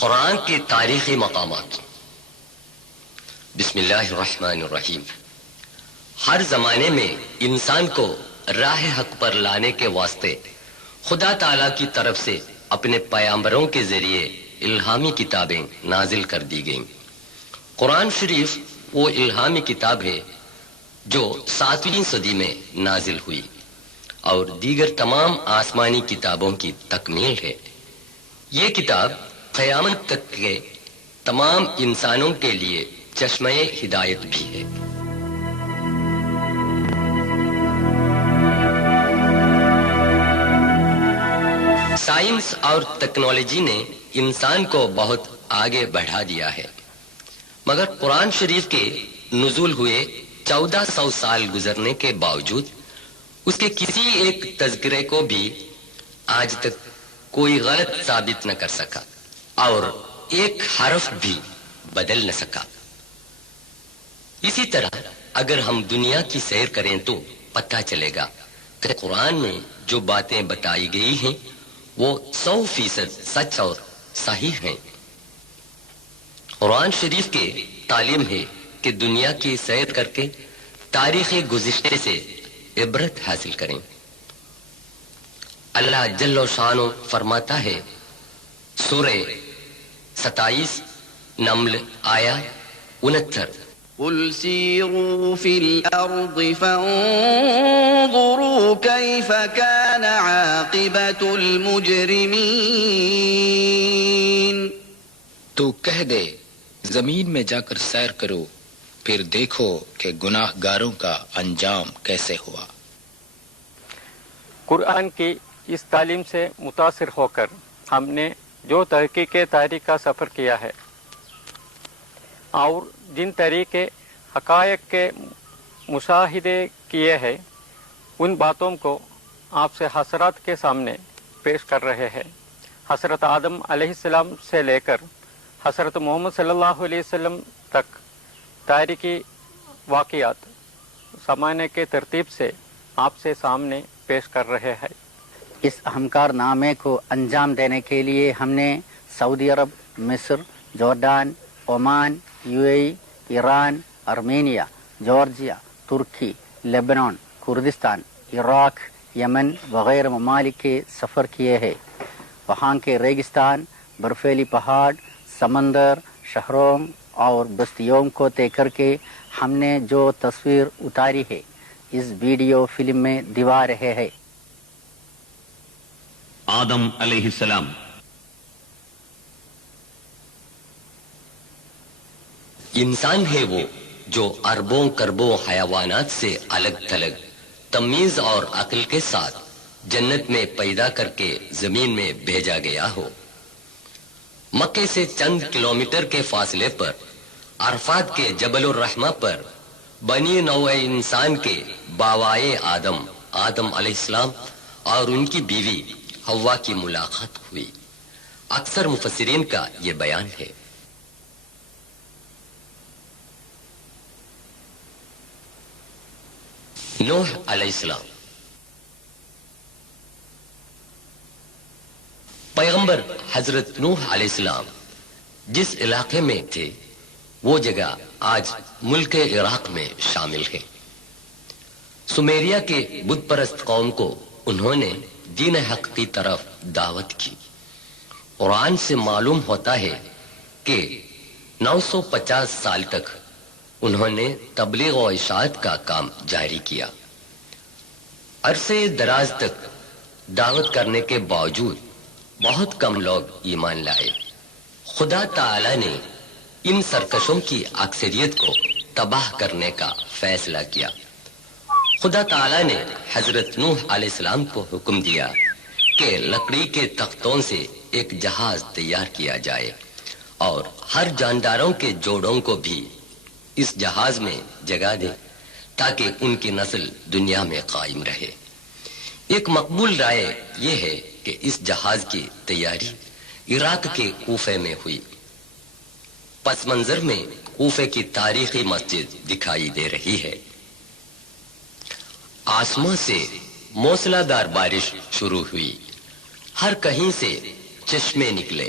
قرآن کے تاریخی مقامات۔ بسم اللہ الرحمن الرحیم۔ ہر زمانے میں انسان کو راہ حق پر لانے کے واسطے خدا تعالی کی طرف سے اپنے پیامبروں کے ذریعے الہامی کتابیں نازل کر دی گئیں۔ قرآن شریف وہ الہامی کتاب ہے جو 7ویں صدی میں نازل ہوئی اور دیگر تمام آسمانی کتابوں کی تکمیل ہے۔ یہ کتاب قیامت تک کے تمام انسانوں کے لیے چشمہ ہدایت بھی ہے۔ سائنس اور ٹیکنالوجی نے انسان کو بہت آگے بڑھا دیا ہے، مگر قرآن شریف کے نزول ہوئے 1400 سال گزرنے کے باوجود اس کے کسی ایک تذکرے کو بھی آج تک کوئی غلط ثابت نہ کر سکا اور ایک حرف بھی بدل نہ سکا۔ اسی طرح اگر ہم دنیا کی سیر کریں تو پتہ چلے گا کہ قرآن میں جو باتیں بتائی گئی ہیں وہ 100% سچ اور صحیح ہیں۔ قرآن شریف کے تعلیم ہے کہ دنیا کی سیر کر کے تاریخ گزشتے سے عبرت حاصل کریں۔ اللہ جل و شانہ فرماتا ہے، سورہ 27 نمل آیا 69، قل سیروا فی الارض فانظروا کیف کان عاقبت المجرمین۔ تو کہہ دے زمین میں جا کر سیر کرو، پھر دیکھو کہ گناہ گاروں کا انجام کیسے ہوا۔ قرآن کی اس تعلیم سے متاثر ہو کر ہم نے جو تحقیق تاریخ کا سفر کیا ہے اور جن طریقے حقائق کے مشاہدے کیے ہیں، ان باتوں کو آپ سے حضرات کے سامنے پیش کر رہے ہیں۔ حضرت آدم علیہ السلام سے لے کر حضرت محمد صلی اللہ علیہ وسلم تک تاریخی واقعات زمانے کے ترتیب سے آپ سے سامنے پیش کر رہے ہیں۔ اس اہم کارنامے کو انجام دینے کے لیے ہم نے سعودی عرب، مصر، جورڈان، عمان، UAE، ایران، ارمینیا، جارجیا، ترکی، لیبنان، کردستان، عراق، یمن وغیرہ ممالک کے سفر کیے ہیں۔ وہاں کے ریگستان، برفیلی پہاڑ، سمندر، شہروں اور بستیوں کو طے کر کے ہم نے جو تصویر اتاری ہے اس ویڈیو فلم میں دکھا رہے ہیں۔ آدم علیہ السلام۔ انسان ہے وہ جو اربوں کربوں حیوانات سے الگ تھلگ تمیز اور عقل کے ساتھ جنت میں پیدا کر کے زمین میں بھیجا گیا ہو۔ مکے سے چند کلومیٹر کے فاصلے پر عرفات کے جبل الرحمہ پر بنی نوع انسان کے باوائے آدم علیہ السلام اور ان کی بیوی حوا کی ملاقات ہوئی۔ اکثر مفسرین کا یہ بیان ہے۔ نوح علیہ السلام۔ پیغمبر حضرت نوح علیہ السلام جس علاقے میں تھے وہ جگہ آج ملک عراق میں شامل ہے۔ سمیریا کے بت پرست قوم کو انہوں نے دین حق کی طرف دعوت کی۔ قرآن سے معلوم ہوتا ہے کہ 950 سال تک انہوں نے تبلیغ و اشاعت کا کام جاری کیا۔ عرصے دراز تک دعوت کرنے کے باوجود بہت کم لوگ ایمان لائے۔ خدا تعالی نے ان سرکشوں کی اکثریت کو تباہ کرنے کا فیصلہ کیا۔ خدا تعالی نے حضرت نوح علیہ السلام کو حکم دیا کہ لکڑی کے تختوں سے ایک جہاز تیار کیا جائے اور ہر جانداروں کے جوڑوں کو بھی اس جہاز میں جگہ دے تاکہ ان کی نسل دنیا میں قائم رہے۔ ایک مقبول رائے یہ ہے کہ اس جہاز کی تیاری عراق کے کوفے میں ہوئی۔ پس منظر میں کوفے کی تاریخی مسجد دکھائی دے رہی ہے۔ آسمان سے موسلا دار بارش شروع ہوئی، ہر کہیں سے چشمے نکلے،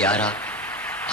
11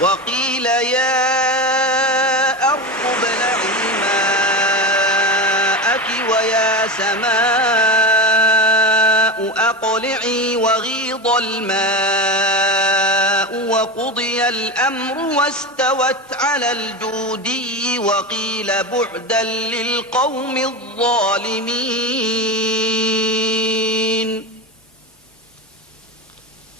وقيل يا أرض ابلعي ماءك ويا سماء أقلعي وغيض الماء وقضي الأمر واستوت على الجودي وقيل بعدا للقوم الظالمين.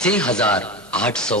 6800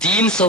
300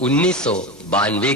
1992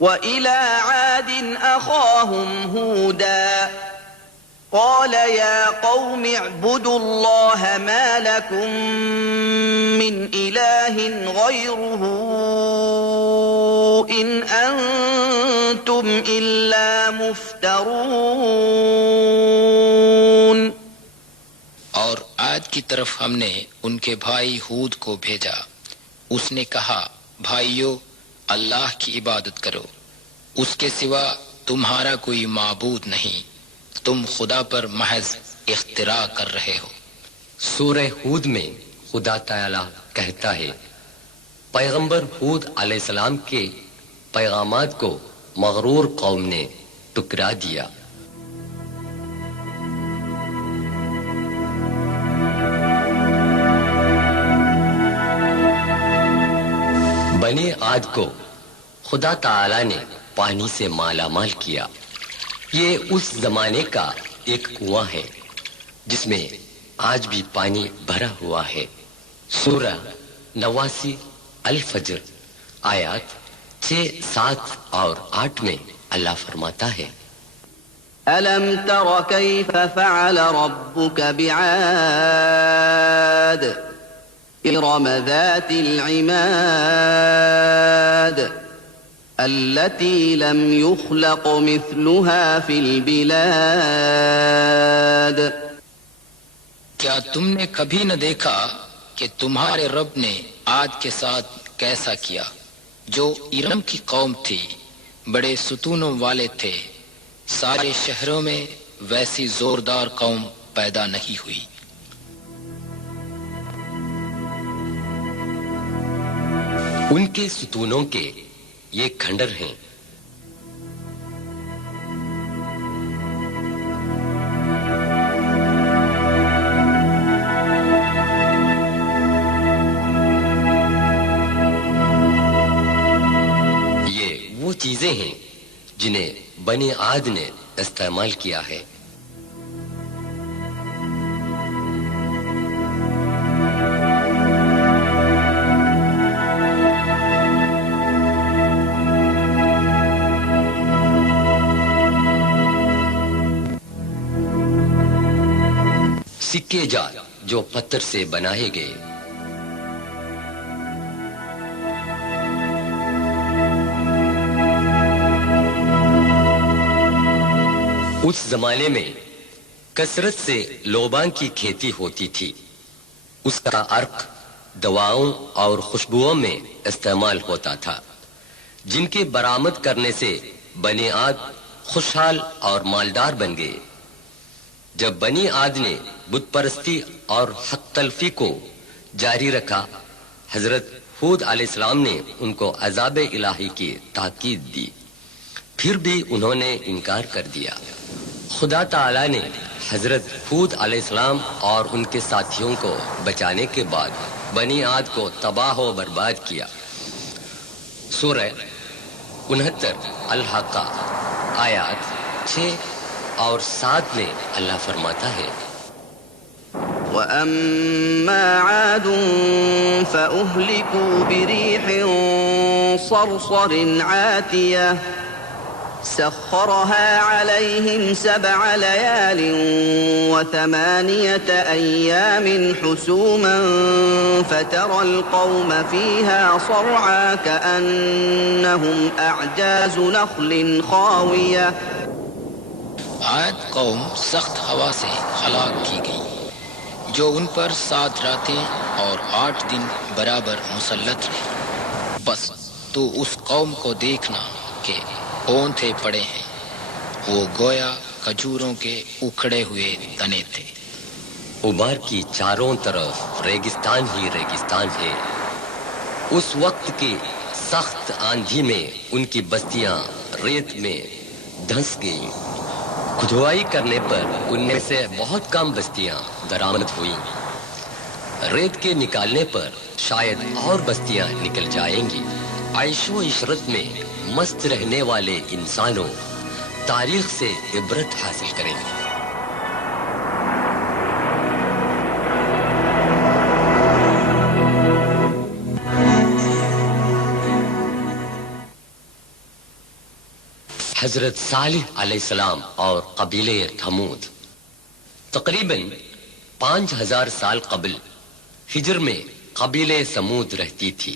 وإلى عاد أخاهم هودا قال يا قوم اعبدوا الله ما لكم من إله غيره إن أنتم إلا مفترون. اور عاد کی طرف ہم نے ان کے بھائی ہود کو بھیجا. اس نے کہا بھائیو اللہ کی عبادت کرو، اس کے سوا تمہارا کوئی معبود نہیں، تم خدا پر محض اختراع کر رہے ہو. سورہ ہود میں خدا تعالی کہتا ہے پیغمبر ہود علیہ السلام کے پیغامات کو مغرور قوم نے ٹکرا دیا. بنی عاد کو خدا تعالی نے پانی سے مالا مال کیا. یہ اس زمانے کا ایک کنواں ہے جس میں آج بھی پانی بھرا ہوا ہے. سورہ 89 الفجر آیات 6, 7 اور 8 میں اللہ فرماتا ہے ألم تر كيف فعل ربك بعاد إرم ذات العماد التي لم يخلق مثلها في البلاد. کیا تم نے کبھی نہ دیکھا کہ تمہارے رب نے عاد کے ساتھ کیسا کیا جو ارم کی قوم تھی، بڑے ستونوں والے تھے، سارے شہروں میں ویسی زوردار قوم پیدا نہیں ہوئی. ان کے ستونوں کے یہ کھنڈر ہیں. چیزیں ہیں جنہیں بنی عاد نے استعمال کیا ہے۔ سکے جات جو پتھر سے بنائے گئے، اس زمانے میں کثرت سے لوبان کی کھیتی ہوتی تھی۔ اس کا عرق دواؤں اور خوشبوؤں میں استعمال ہوتا تھا، جن کے برآمد کرنے سے بنی عاد خوشحال اور مالدار بن گئے۔ جب بنی عاد نے بت پرستی اور حق تلفی کو جاری رکھا، حضرت ہود علیہ السلام نے ان کو عذاب الہی کی تاکید دی، پھر بھی انہوں نے انکار کر دیا۔ خدا تعالی نے حضرت ہود علیہ السلام اور ان کے ساتھیوں کو بچانے کے بعد بنی عاد کو تباہ و برباد کیا۔ سورہ 69 الحاقہ آیات 6 اور 7 میں اللہ فرماتا ہے، وَأَمَّا عَادٌ فَأُهْلِكُوا بِرِيحٍ صَرْصَرٍ عَاتِيَةٍ سَخَّرَهَا عَلَيْهِمْ 7 لَيَالٍ و8 أَيَّامٍ حُسُومًا فَتَرَى الْقَوْمَ فِيهَا صَرْعَىٰ كَأَنَّهُمْ أَعْجَازُ نَخْلٍ خَاوِيَةٍ۔ عاد قوم سخت ہوا سے ہلاک کی گئی، جو ان پر 7 راتیں اور 8 دن برابر مسلط رہے۔ بس تو اس قوم کو دیکھنا کہ اونتھے پڑے ہیں، وہ گویا کھجوروں کے اکھڑے ہوئے تنے تھے۔ عمر کی چاروں طرف ریگستان ہی ریگستان ہے۔ اس وقت کی سخت آندھی میں ان کی بستیاں ریت میں دھنس گئیں۔ کھدوائی کرنے پر ان میں سے بہت کم بستیاں درآمد ہوئیں۔ ریت کے نکالنے پر شاید اور بستیاں نکل جائیں گی۔ عیش و عشرت میں مست رہنے والے انسانوں تاریخ سے عبرت حاصل کریں گے۔ حضرت صالح علیہ السلام اور قبیلے تھمود تقریباً 5000 سال قبل ہجر میں قبیلے سمود رہتی تھی۔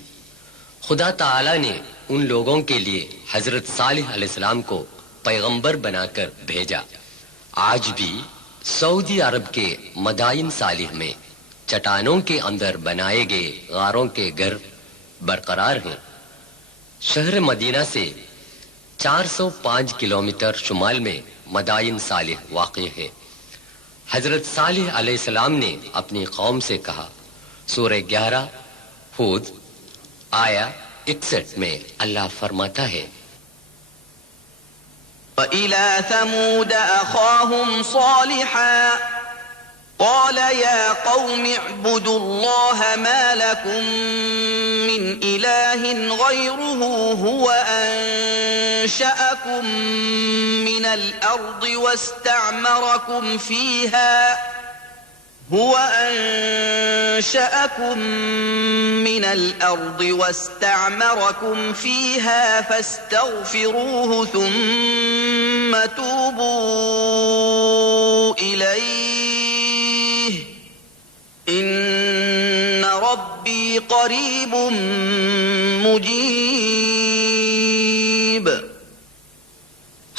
خدا تعالی نے ان لوگوں کے لیے حضرت صالح علیہ السلام کو پیغمبر بنا کر بھیجا۔ آج بھی سعودی عرب کے مدائن صالح میں چٹانوں کے اندر بنائے گئے غاروں کے گھر برقرار ہیں۔ شہر مدینہ سے 405 کلومیٹر شمال میں مدائن صالح واقع ہے۔ حضرت صالح علیہ السلام نے اپنی قوم سے کہا، سورہ 11 ہود آیا 61 میں اللہ فرماتا ہے، وَإِلَىٰ ثَمُودَ أَخَاهُمْ صَالِحًا قَالَ يَا قَوْمِ اعْبُدُوا اللَّهَ مَا لَكُم مِّنْ إِلَٰهٍ غَيْرُهُ هُوَ أَنشَأَكُم مِّنَ الْأَرْضِ وَاسْتَعْمَرَكُمْ فِيهَا فَاسْتَغْفِرُوهُ ثُمَّ تُوبُوا إِلَيْهِ إِنَّ رَبِّي قَرِيبٌ مُجِيبٌ۔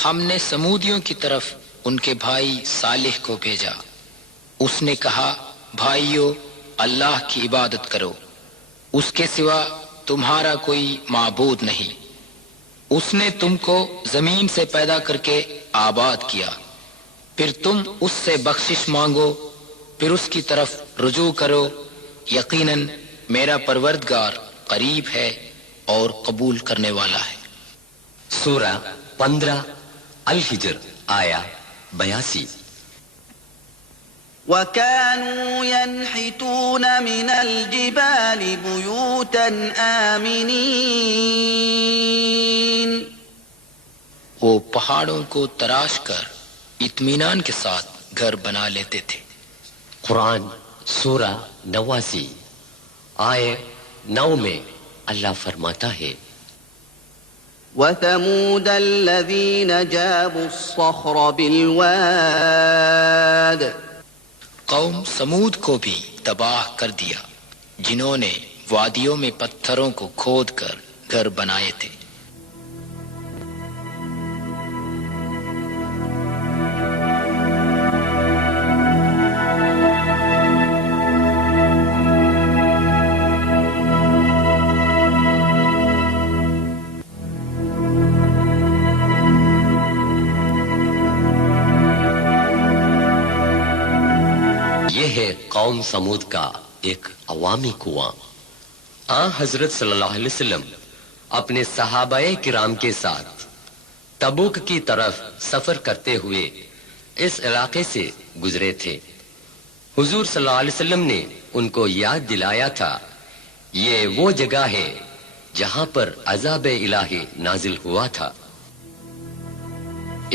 ہم نے سمودیوں کی طرف ان کے بھائی صالح کو بھیجا۔ اس نے کہا، بھائیو اللہ کی عبادت کرو، اس کے سوا تمہارا کوئی معبود نہیں۔ اس نے تم کو زمین سے پیدا کر کے آباد کیا، پھر تم اس سے بخشش مانگو، پھر اس کی طرف رجوع کرو۔ یقیناً میرا پروردگار قریب ہے اور قبول کرنے والا ہے۔ سورہ 15 الحجر آیا 82۔ وَكَانُوا يَنْحِتُونَ مِنَ الْجِبَالِ بُيُوتًا آمِنِينَ وہ پہاڑوں کو تراش کر اطمینان کے ساتھ گھر بنا لیتے تھے۔ قرآن سورہ 89 آیے 9 میں اللہ فرماتا ہے وثمود الذين جابوا الصخر بالواد قوم سمود کو بھی تباہ کر دیا جنہوں نے وادیوں میں پتھروں کو کھود کر گھر بنائے تھے۔ قوم سمود کا ایک عوامی کنواں۔ حضرت صلی اللہ علیہ وسلم اپنے صحابہ کرام کے ساتھ تبوک کی طرف سفر کرتے ہوئے اس علاقے سے گزرے تھے۔ حضور صلی اللہ علیہ وسلم نے ان کو یاد دلایا تھا یہ وہ جگہ ہے جہاں پر عذاب الہی نازل ہوا تھا۔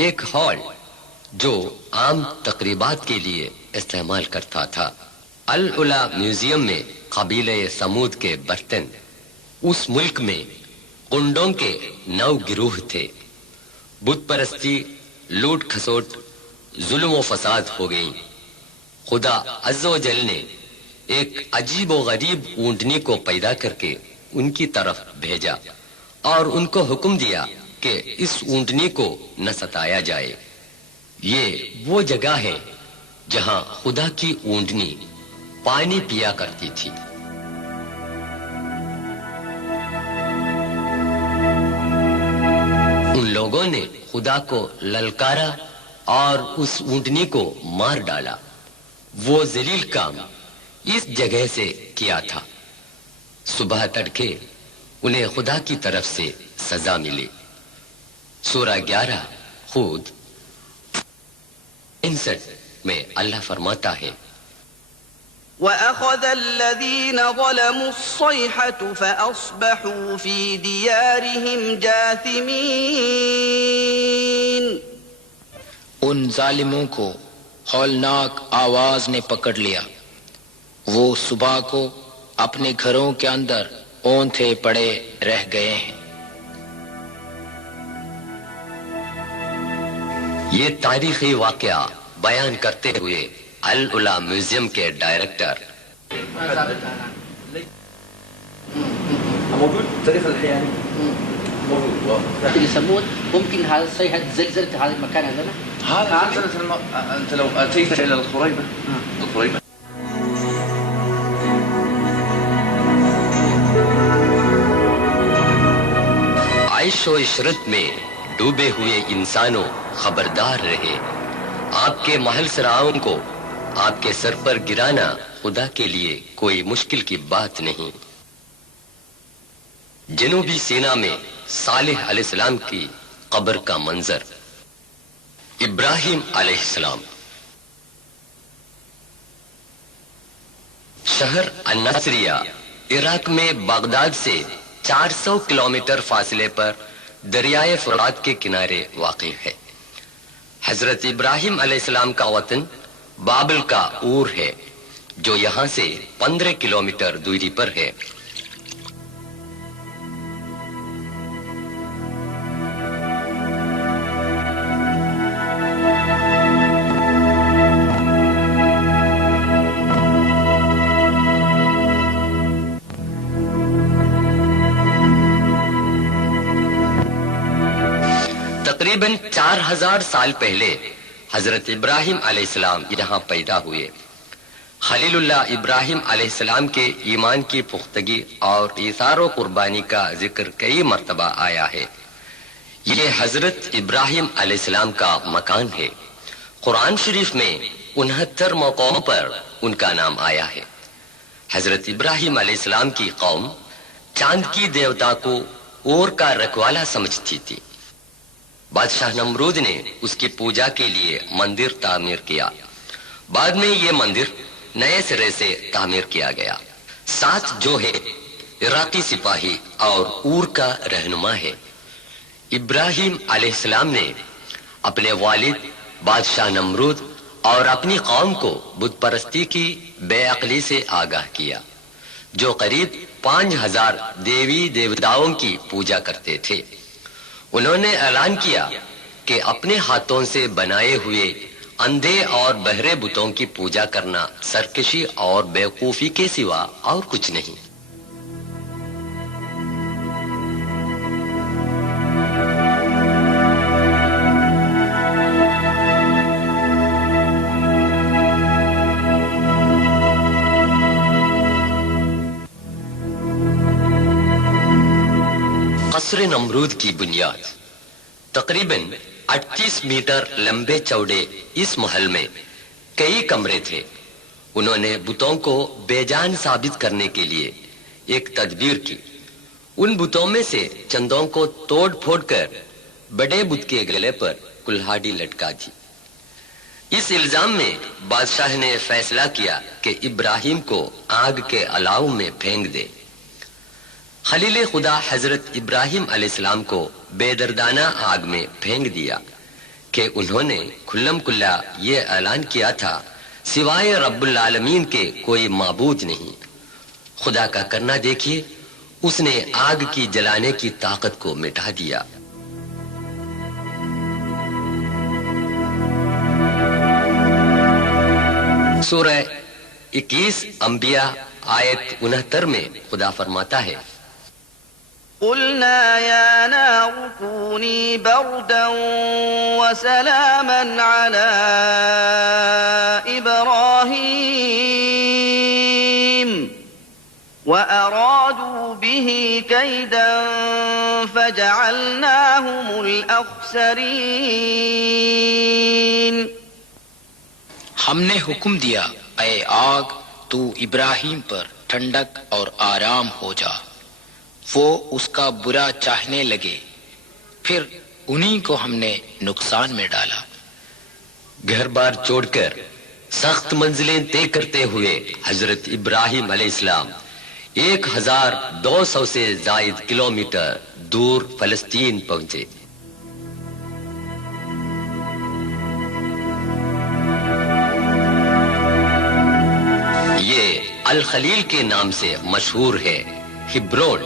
ایک ہال جو عام تقریبات کے لیے استعمال کرتا تھا۔ العلا میوزیم میں قبیلہ سمود کے برتن، اس ملک میں کنڈوں کے 9 گروہ تھے۔ بت پرستی، لوٹ کھسوٹ، ظلم و فساد ہو گئی۔ خدا عز و جل نے ایک عجیب و غریب اونٹنی کو پیدا کر کے ان کی طرف بھیجا اور ان کو حکم دیا کہ اس اونٹنی کو نہ ستایا جائے۔ یہ وہ جگہ ہے جہاں خدا کی اونٹنی پانی پیا کرتی تھی۔ ان لوگوں نے خدا کو للکارا اور اس اونٹنی کو مار ڈالا۔ وہ ذلیل کام اس جگہ سے کیا تھا۔ صبح تڑکے انہیں خدا کی طرف سے سزا ملی۔ سورہ 11 خود 59 میں اللہ فرماتا ہے وَأَخَذَ الَّذِينَ ظَلَمُوا الصَّيْحَةُ فَأَصْبَحُوا فِي دِيَارِهِمْ جَاثِمِينَ۔ ان ظالموں کو ہولناک آواز نے پکڑ لیا، وہ صبح کو اپنے گھروں کے اندر اونتھے پڑے رہ گئے ہیں۔ یہ تاریخی واقعہ بیان کرتے ہوئے العلا میوزیم کے ڈائریکٹر موجود تاريخ الحياه موجود. لكن ثمود ممكن هذا الصيحة زلزلت هذا المكان عندنا؟ هذا انت لو اتيت الى الخريبه عیش و عشرت میں ڈوبے ہوئے انسانوں خبردار رہے، آپ کے محل سراؤں کو آپ کے سر پر گرانا خدا کے لیے کوئی مشکل کی بات نہیں۔ جنوبی سینا میں صالح علیہ السلام کی قبر کا منظر، ابراہیم علیہ السلام، شہر الناصریہ عراق میں بغداد سے 400 کلومیٹر فاصلے پر دریائے فرات کے کنارے واقع ہے۔ حضرت ابراہیم علیہ السلام کا وطن بابل کا اور ہے جو یہاں سے 15 کلومیٹر دوری پر ہے۔ تقریباً 4000 سال پہلے حضرت ابراہیم علیہ السلام یہاں پیدا ہوئے۔ خلیل اللہ ابراہیم علیہ السلام کے ایمان کی پختگی اور ایثار و قربانی کا ذکر کئی مرتبہ آیا ہے۔ یہ حضرت ابراہیم علیہ السلام کا مکان ہے۔ قرآن شریف میں 69 موقعوں پر ان کا نام آیا ہے۔ حضرت ابراہیم علیہ السلام کی قوم چاند کی دیوتا کو اور کا رکھوالا سمجھتی تھی۔ بادشاہ نمرود نے اس کی پوجا کے لیے مندر تعمیر کیا۔ بعد میں یہ مندر نئے سرے سے تعمیر کیا گیا۔ ساتھ جو ہے عراقی سپاہی اور اور کا رہنما ہے۔ ابراہیم علیہ السلام نے اپنے والد بادشاہ نمرود اور اپنی قوم کو بت پرستی کی بے عقلی سے آگاہ کیا، جو قریب 5000 دیوی دیوتاؤں کی پوجا کرتے تھے۔ انہوں نے اعلان کیا کہ اپنے ہاتھوں سے بنائے ہوئے اندھے اور بہرے بتوں کی پوجا کرنا سرکشی اور بیوقوفی کے سوا اور کچھ نہیں۔ قصر نمرود کی بنیاد تقریباً 38 میٹر لمبے چوڑے اس محل میں کئی کمرے تھے۔ انہوں نے بتوں کو بے جان ثابت کرنے کے لیے ایک تدبیر کی۔ ان بتوں میں سے چندوں کو توڑ پھوڑ کر بڑے بت کے گلے پر کلہاڑی لٹکا دی۔ اس الزام میں بادشاہ نے فیصلہ کیا کہ ابراہیم کو آگ کے الاؤ میں پھینک دے۔ خلیل خدا حضرت ابراہیم علیہ السلام کو بے دردانہ آگ میں پھینک دیا کہ انہوں نے کھلم کھلا یہ اعلان کیا تھا سوائے رب العالمین کے کوئی معبود نہیں۔ خدا کا کرنا دیکھیے، اس نے آگ کی جلانے کی طاقت کو مٹا دیا۔ سورہ 21 انبیاء آیت 69 میں خدا فرماتا ہے، قلنا يا نار كوني بردا وسلاما على إبراهيم وأرادوا به كيدا فجعلناهم الأخسرين۔ ہم نے حکم دیا اے آگ تو ابراہیم پر ٹھنڈک اور آرام ہو جا، وہ اس کا برا چاہنے لگے، پھر انہی کو ہم نے نقصان میں ڈالا۔ گھر بار چھوڑ کر سخت منزلیں طے کرتے ہوئے حضرت ابراہیم علیہ السلام 1200 سے زائد کلومیٹر دور فلسطین پہنچے۔ یہ الخلیل کے نام سے مشہور ہے، ہبرون۔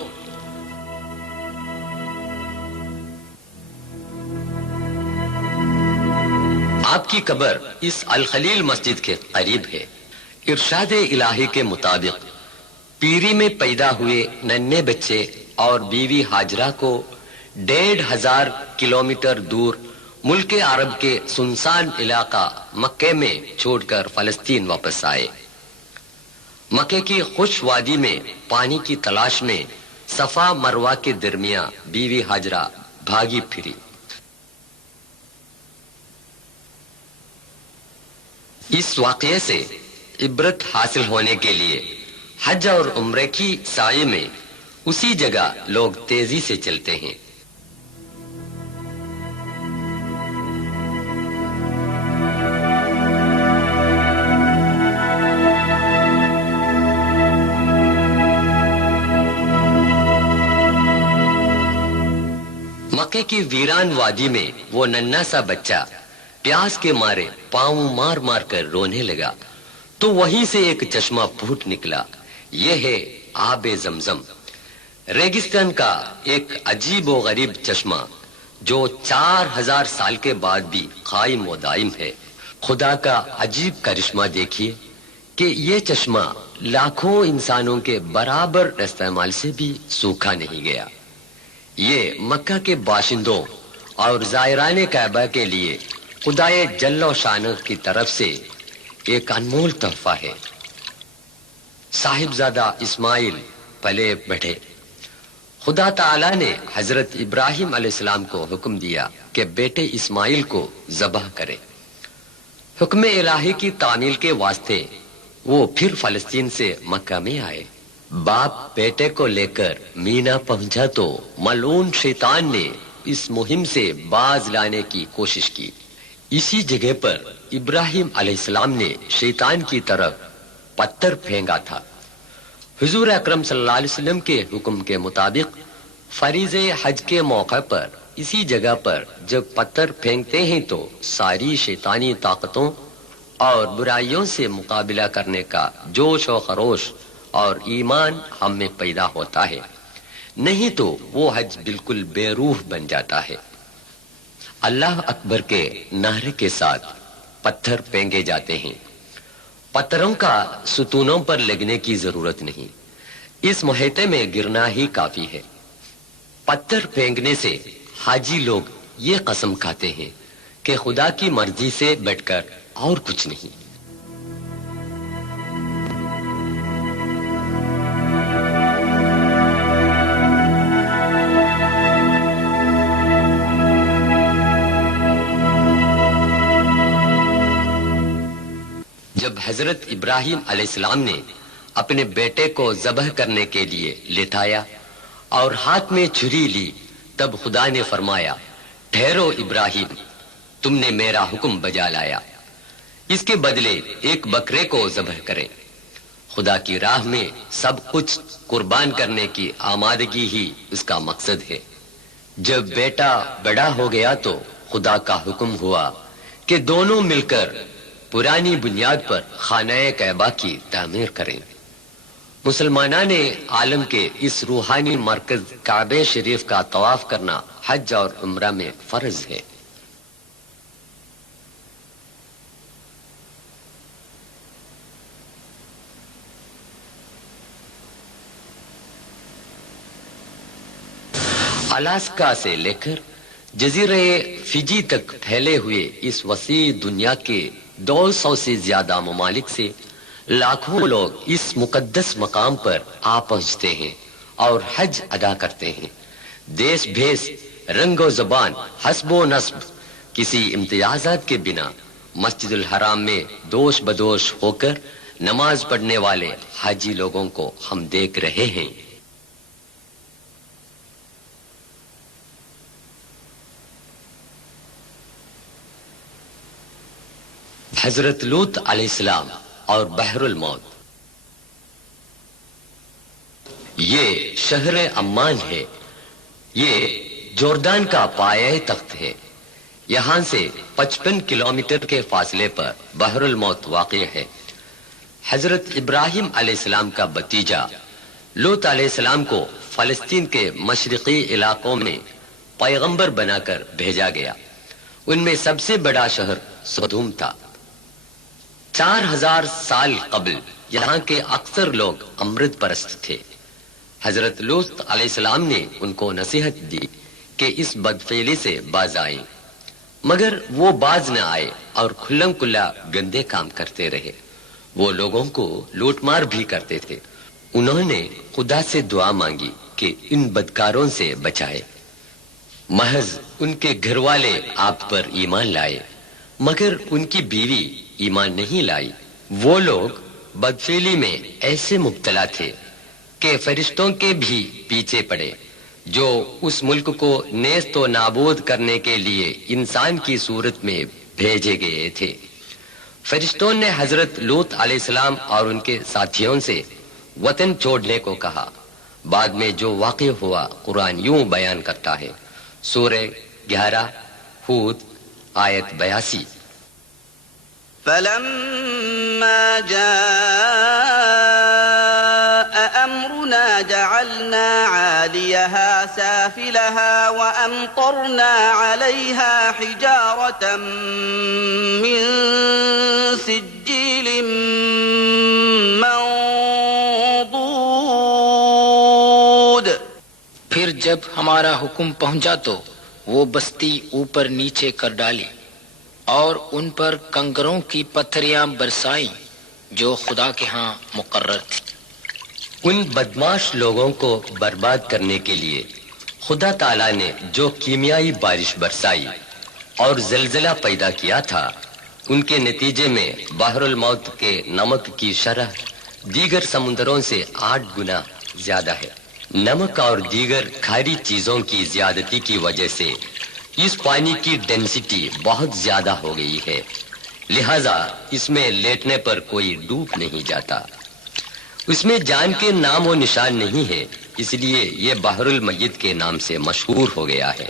آپ کی قبر اس الخلیل مسجد کے قریب ہے۔ ارشاد الہی کے مطابق پیری میں پیدا ہوئے ننھے بچے اور بیوی ہاجرہ کو 1500 کلومیٹر دور ملک عرب کے سنسان علاقہ مکے میں چھوڑ کر فلسطین واپس آئے۔ مکے کی خوش وادی میں پانی کی تلاش میں صفا مروہ کے درمیان بیوی ہاجرہ بھاگی پھری۔ اس واقعے سے عبرت حاصل ہونے کے لیے حج اور عمرے کی سعی میں اسی جگہ لوگ تیزی سے چلتے ہیں۔ مکے کی ویران وادی میں وہ ننھا سا بچہ پیاس کے مارے پاؤں مار مار کر رونے لگا تو وہیں سے ایک چشمہ پھوٹ نکلا۔ یہ ہے آب زمزم، ریگستان کا ایک عجیب و غریب چشمہ جو 4000 سال کے بعد بھی قائم و دائم ہے۔ خدا کا عجیب کرشمہ دیکھیے کہ یہ چشمہ لاکھوں انسانوں کے برابر استعمال سے بھی سوکھا نہیں گیا۔ یہ مکہ کے باشندوں اور زائران کعبہ کے لیے خدائے جل و شانہ کی طرف سے ایک انمول تحفہ ہے۔ صاحبزادہ اسماعیل پلے بڑھے۔ خدا تعالی نے حضرت ابراہیم علیہ السلام کو حکم دیا کہ بیٹے اسماعیل کو ذبح کرے۔ حکم الہی کی تعمیل کے واسطے وہ پھر فلسطین سے مکہ میں آئے۔ باپ بیٹے کو لے کر مینا پہنچا تو ملعون شیطان نے اس مہم سے باز لانے کی کوشش کی۔ اسی جگہ پر ابراہیم علیہ السلام نے شیطان کی طرف پتھر پھینکا تھا۔ حضور اکرم صلی اللہ علیہ وسلم کے حکم کے مطابق فریضہ حج کے موقع پر اسی جگہ پر جب پتھر پھینکتے ہیں تو ساری شیطانی طاقتوں اور برائیوں سے مقابلہ کرنے کا جوش و خروش اور ایمان ہم میں پیدا ہوتا ہے، نہیں تو وہ حج بالکل بے روح بن جاتا ہے۔ اللہ اکبر کے نعرے کے ساتھ پتھر پھینکے جاتے ہیں۔ پتھروں کا ستونوں پر لگنے کی ضرورت نہیں، اس محیطے میں گرنا ہی کافی ہے۔ پتھر پھینکنے سے حاجی لوگ یہ قسم کھاتے ہیں کہ خدا کی مرضی سے بٹ کر اور کچھ نہیں۔ جب حضرت ابراہیم علیہ السلام نے اپنے بیٹے کو ذبح کرنے کے لیے لٹایا اور ہاتھ میں چھری لی، تب خدا نے فرمایا، ٹھہرو ابراہیم، تم نے میرا حکم بجا لایا، اس کے بدلے ایک بکرے کو ذبح کریں۔ خدا کی راہ میں سب کچھ قربان کرنے کی آمادگی ہی اس کا مقصد ہے۔ جب بیٹا بڑا ہو گیا تو خدا کا حکم ہوا کہ دونوں مل کر پرانی بنیاد پر خانہ کعبہ کی تعمیر کریں۔ مسلمانان عالم کے اس روحانی مرکز کعبہ شریف کا طواف کرنا حج اور عمرہ میں فرض ہے۔ الاسکا سے لے کر جزیرے فجی تک پھیلے ہوئے اس وسیع دنیا کے 200 سے زیادہ ممالک سے لاکھوں لوگ اس مقدس مقام پر آ پہنچتے ہیں اور حج ادا کرتے ہیں۔ دیش بھیس، رنگ و زبان، حسب و نسب، کسی امتیازات کے بنا مسجد الحرام میں دوش بدوش ہو کر نماز پڑھنے والے حاجی لوگوں کو ہم دیکھ رہے ہیں۔ حضرت لوط علیہ السلام اور بحر الموت۔ یہ شہر عمان ہے، یہ جوردان کا پایہ تخت ہے۔ یہاں سے 55 کلومیٹر کے فاصلے پر بحر الموت واقع ہے۔ حضرت ابراہیم علیہ السلام کا بھتیجا لوط علیہ السلام کو فلسطین کے مشرقی علاقوں میں پیغمبر بنا کر بھیجا گیا۔ ان میں سب سے بڑا شہر سدوم تھا۔ 4000 سال قبل یہاں کے اکثر لوگ امرت پرست تھے۔ حضرت لوط علیہ السلام نے ان کو نصیحت دی کہ اس بدفعلی سے باز آئیں، مگر وہ باز نہ آئے اور کھلم کھلا گندے کام کرتے رہے۔ وہ لوگوں کو لوٹ مار بھی کرتے تھے۔ انہوں نے خدا سے دعا مانگی کہ ان بدکاروں سے بچائے۔ محض ان کے گھر والے آپ پر ایمان لائے، مگر ان کی بیوی ایمان نہیں لائی۔ وہ لوگ بدفعلی میں ایسے مبتلا تھے کہ فرشتوں کے بھی پیچھے پڑے، جو اس ملک کو نیست و نابود کرنے کے لیے انسان کی صورت میں بھیجے گئے تھے۔ فرشتوں نے حضرت لوط علیہ السلام اور ان کے ساتھیوں سے وطن چھوڑنے کو کہا۔ بعد میں جو واقع ہوا قرآن یوں بیان کرتا ہے، سورہ 11 ہود آیت 82۔ فلما جاء أمرنا جعلنا عاليها سافلها وأمطرنا عليها حجارة من سجيل منضود۔ پھر جب ہمارا حکم پہنچا تو وہ بستی اوپر نیچے کر ڈالی اور ان پر کنکروں کی پتھریاں برسائیں جو خدا کے ہاں مقرر تھی۔ ان بدماش لوگوں کو برباد کرنے کے لیے خدا تعالیٰ نے جو کیمیائی بارش برسائی اور زلزلہ پیدا کیا تھا، ان کے نتیجے میں بحر الموت کے نمک کی شرح دیگر سمندروں سے 8 گنا زیادہ ہے۔ نمک اور دیگر کھاری چیزوں کی زیادتی کی وجہ سے اس پانی کی ڈینسٹی بہت زیادہ ہو گئی ہے، لہذا اس میں لیٹنے پر کوئی ڈوب نہیں جاتا۔ اس میں جان کے نام و نشان نہیں ہے، اس لیے یہ بحر المیت کے نام سے مشہور ہو گیا ہے۔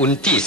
29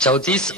34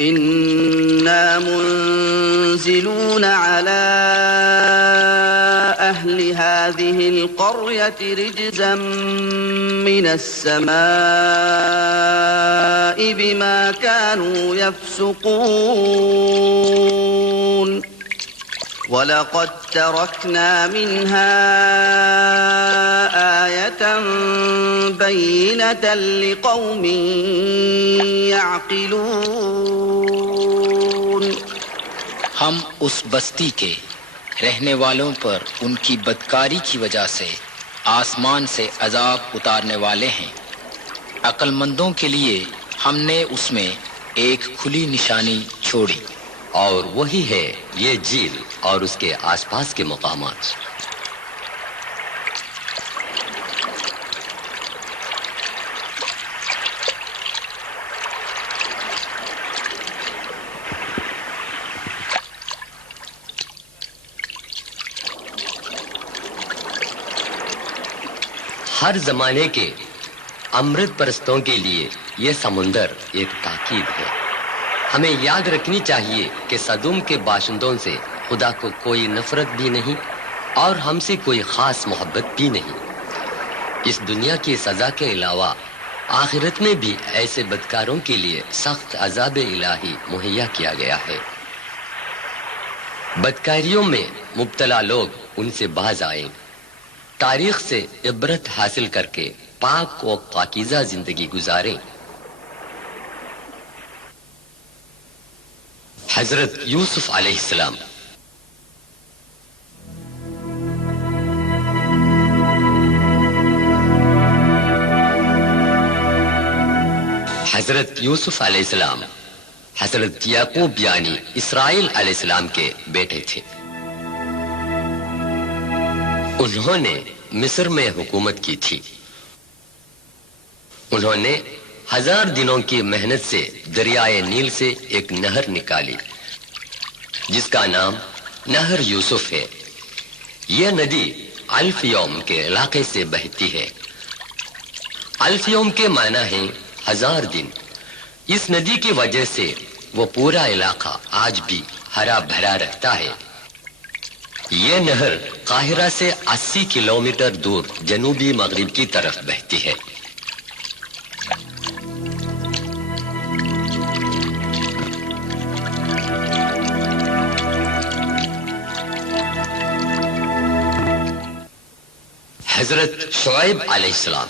إنا منزلون على أهل هذه القرية رجزا من السماء بما كانوا يفسقون ولقد تركنا منها آية بينة لقوم يعقلون۔ ہم اس بستی کے رہنے والوں پر ان کی بدکاری کی وجہ سے آسمان سے عذاب اتارنے والے ہیں۔ عقل مندوں کے لیے ہم نے اس میں ایک کھلی نشانی چھوڑی، اور وہی ہے یہ جھیل اور اس کے آس پاس کے مقامات۔ ہر زمانے کے امرت پرستوں کے لیے یہ سمندر ایک تاکید ہے۔ ہمیں یاد رکھنی چاہیے کہ سدوم کے باشندوں سے خدا کو کوئی نفرت بھی نہیں اور ہم سے کوئی خاص محبت بھی نہیں۔ اس دنیا کی سزا کے علاوہ آخرت میں بھی ایسے بدکاروں کے لیے سخت عذاب الہی مہیا کیا گیا ہے۔ بدکاریوں میں مبتلا لوگ ان سے باز آئیں، تاریخ سے عبرت حاصل کر کے پاک و پاکیزہ زندگی گزاریں۔ حضرت یوسف علیہ السلام۔ حضرت یوسف علیہ السلام حضرت یعقوب یعنی اسرائیل علیہ السلام کے بیٹے تھے۔ انہوں نے مصر میں حکومت کی تھی۔ انہوں نے 1000 دنوں کی محنت سے دریائے نیل سے ایک نہر نکالی جس کا نام نہر یوسف ہے۔ یہ ندی الف یوم کے علاقے سے بہتی ہے۔ الف یوم کے معنی ہیں 1000 دن۔ اس ندی کی وجہ سے وہ پورا علاقہ آج بھی ہرا بھرا رہتا ہے۔ یہ نہر قاہرہ سے 80 کلومیٹر دور جنوبی مغرب کی طرف بہتی ہے۔ حضرت شعیب علیہ السلام۔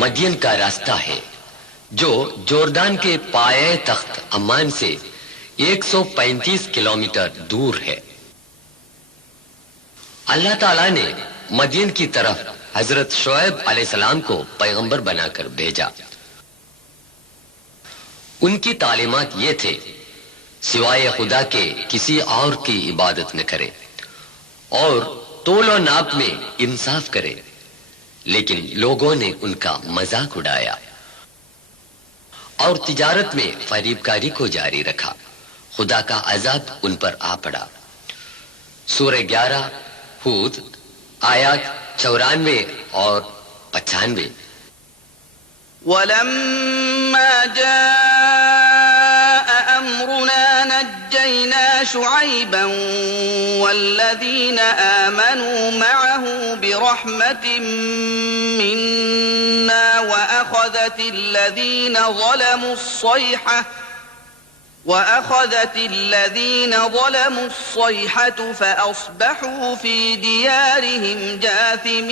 مدین کا راستہ ہے جو جوردان کے پائے تخت عمان سے 135 کلومیٹر دور ہے۔ اللہ تعالیٰ نے مدین کی طرف حضرت شعیب علیہ السلام کو پیغمبر بنا کر بھیجا۔ ان کی تعلیمات یہ تھے سوائے خدا کے کسی اور کی عبادت نہ کرے اور تول و ناپ میں انصاف کرے، لیکن لوگوں نے ان کا مذاق اڑایا اور تجارت میں فریب کاری کو جاری رکھا۔ خدا کا عذاب ان پر آ پڑا۔ سورہ 11 ہود آیات 94 اور 95۔ وَلَمَّا جَاءَ أَمْرُنَا نَجَّيْنَا شُعَيْبًا وَالَّذِينَ آمَنُوا مَعَهُ بِرَحْمَةٍ مِنَّا وَأَخَذَتِ الَّذِينَ ظَلَمُوا الصَّيْحَةُ وأخذت الذين ظلموا الصيحة فأصبحوا في ديارهم جاثمين.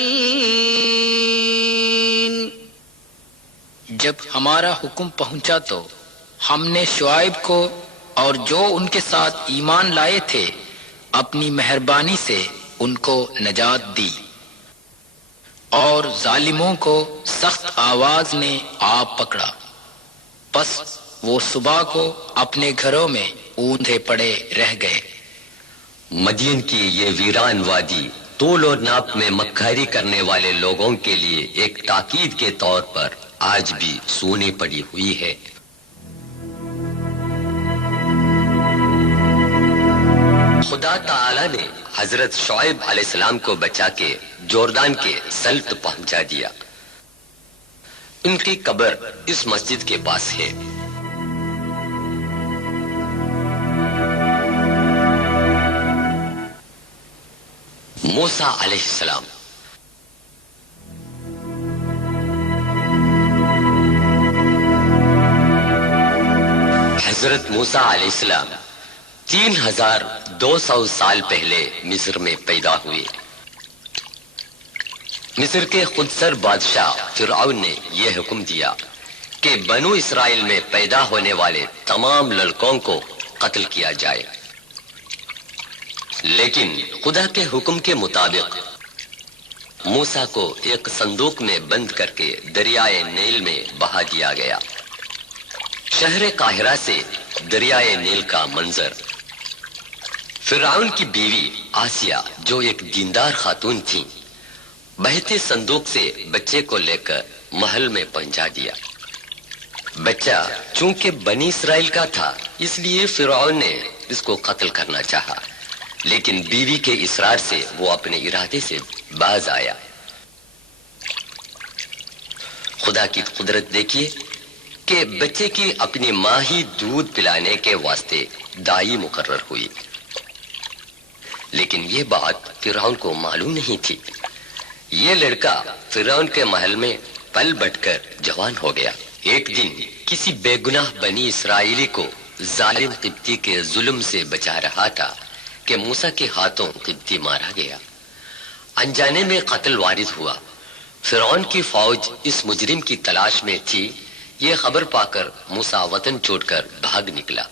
جب ہمارا حکم پہنچا تو ہم نے شعیب کو اور جو ان کے ساتھ ایمان لائے تھے اپنی مہربانی سے ان کو نجات دی، اور ظالموں کو سخت آواز نے آ پکڑا، پس وہ صبح کو اپنے گھروں میں اوندھے پڑے رہ گئے. مدین کی یہ ویران وادی طول و ناپ میں مکاری کرنے والے لوگوں کے لیے ایک تاکید کے طور پر آج بھی سونی پڑی ہوئی ہے. خدا تعالی نے حضرت شعیب علیہ السلام کو بچا کے جوردان کے سلط پہنچا دیا. ان کی قبر اس مسجد کے پاس ہے. موسیٰ علیہ السلام. حضرت موسیٰ علیہ السلام 3200 سال پہلے مصر میں پیدا ہوئے. مصر کے خودسر بادشاہ فرعون نے یہ حکم دیا کہ بنو اسرائیل میں پیدا ہونے والے تمام لڑکوں کو قتل کیا جائے، لیکن خدا کے حکم کے مطابق موسیٰ کو ایک صندوق میں بند کر کے دریائے نیل میں بہا دیا گیا. شہر قاہرہ سے دریائے نیل کا منظر. فرعون کی بیوی آسیہ جو ایک دیندار خاتون تھی، بہتے صندوق سے بچے کو لے کر محل میں پہنچا دیا. بچہ چونکہ بنی اسرائیل کا تھا اس لیے فرعون نے اس کو قتل کرنا چاہا، لیکن بیوی کے اصرار سے وہ اپنے ارادے سے باز آیا. خدا کی قدرت دیکھیے کہ بچے کی اپنی ماں ہی دودھ پلانے کے واسطے دائی مقرر ہوئی، لیکن یہ بات فرعون کو معلوم نہیں تھی. یہ لڑکا فرعون کے محل میں پل بٹ کر جوان ہو گیا. ایک دن کسی بے گناہ بنی اسرائیلی کو ظالم قبطی کے ظلم سے بچا رہا تھا کہ موسیٰ کے ہاتھوں قبطی مارا گیا. انجانے میں قتل وارد ہوا. فرعون کی فوج اس مجرم کی تلاش میں تھی. یہ خبر پا کر موسیٰ وطن چھوڑ کر بھاگ نکلا.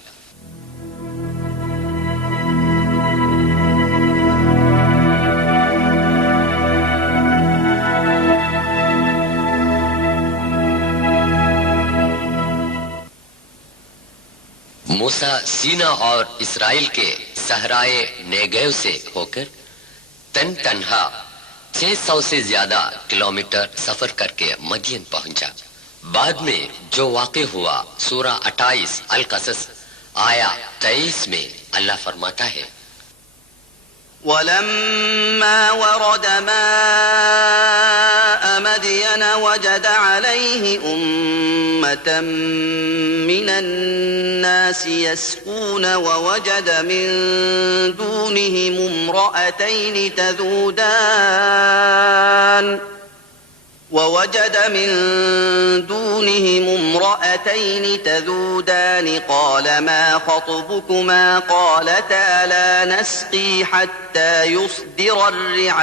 موسیٰ سینا اور اسرائیل کے صحرائے نیگیو سے ہو کر تنہا 600 سے زیادہ کلومیٹر سفر کر کے مدین پہنچا. بعد میں جو واقع ہوا سورہ 28 القصص آیا 23 میں اللہ فرماتا ہے: ولما ورد ماء مدين وجد عليه أمة من الناس يسقون ووجد من دونهم امرأتين تذودان قال ما خطبكما قالتا لا نسقي حتى يصدر الرعاء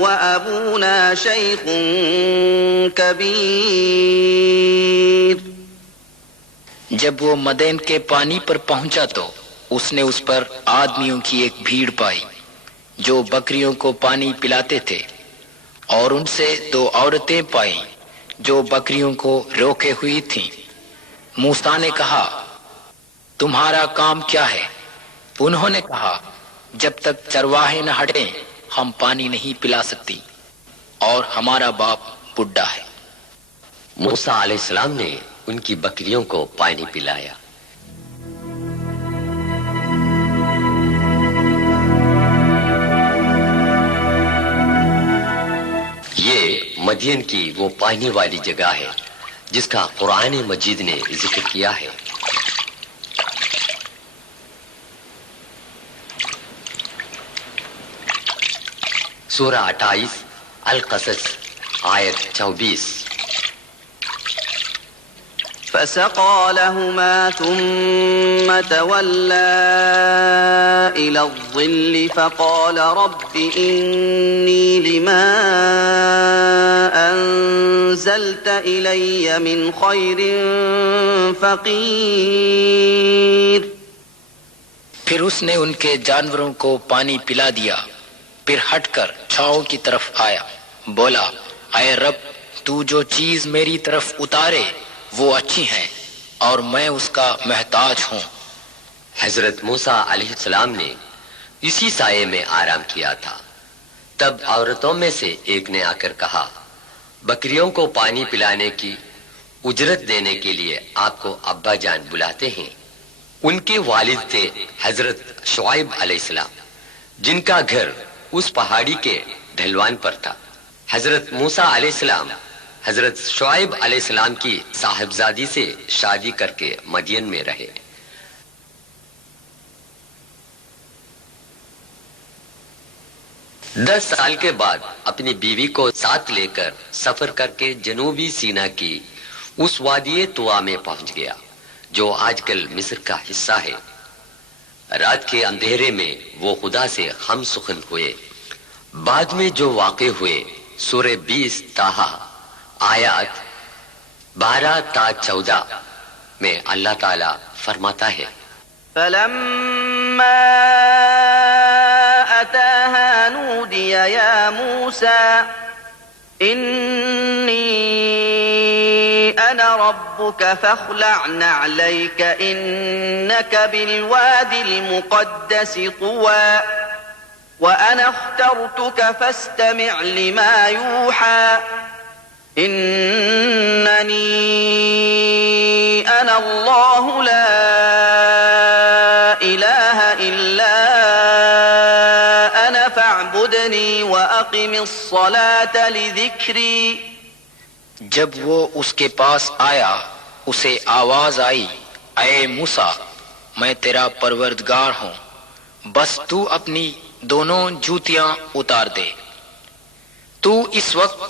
وأبونا شيخ كبير. جب وہ مدین کے پانی پر پہنچا تو اس نے اس پر آدمیوں کی ایک بھیڑ پائی جو بکریوں کو پانی پلاتے تھے، اور ان سے 2 عورتیں پائیں جو بکریوں کو روکے ہوئی تھیں. موسیٰ نے کہا تمہارا کام کیا ہے؟ انہوں نے کہا جب تک چرواہے نہ ہٹیں ہم پانی نہیں پلا سکتی اور ہمارا باپ بڈھا ہے. موسیٰ علیہ السلام نے ان کی بکریوں کو پانی پلایا. یہ مدین کی وہ پانی والی جگہ ہے جس کا قرآن مجید نے ذکر کیا ہے. سورہ 28 القصص آیت 24. فسقى لهما ثم تولى إلى الظل فقال رب إني لما أنزلت إلي من خير فقير. پھر اس نے ان کے جانوروں کو پانی پلا دیا، پھر ہٹ کر چھاؤں کی طرف آیا، بولا اے رب تو جو چیز میری طرف اتارے وہ اچھی ہیں اور میں اس کا محتاج ہوں. حضرت موسیٰ علیہ السلام نے اسی سائے میں آرام کیا تھا. تب عورتوں میں سے ایک نے آ کر کہا بکریوں کو پانی پلانے کی اجرت دینے کے لیے آپ کو ابا جان بلاتے ہیں. ان کے والد تھے حضرت شعیب علیہ السلام جن کا گھر اس پہاڑی کے ڈھلوان پر تھا. حضرت موسیٰ علیہ السلام حضرت شعیب علیہ السلام کی صاحبزادی سے شادی کر کے مدین میں رہے. دس سال کے بعد اپنی بیوی کو ساتھ لے کر سفر کر کے جنوبی سینا کی اس وادی طوا میں پہنچ گیا جو آج کل مصر کا حصہ ہے. رات کے اندھیرے میں وہ خدا سے ہم سخن ہوئے. بعد میں جو واقع ہوئے سورہ 20 طٰہٰ آیات 12 تا 14 میں اللہ تعالی فرماتا ہے فلما أتاها نودي يا موسى إني أنا ربك فاخلع نعليك إنك بالواد المقدس طوى وأنا اخترتك فاستمع لما يوحى إنني أنا الله لا إله إلا أنا فاعبدني وأقم الصلاة لذكري. جب وہ اس کے پاس آیا اسے آواز آئی اے موسیٰ میں تیرا پروردگار ہوں، بس تو اپنی دونوں جوتیاں اتار دے. تو اس وقت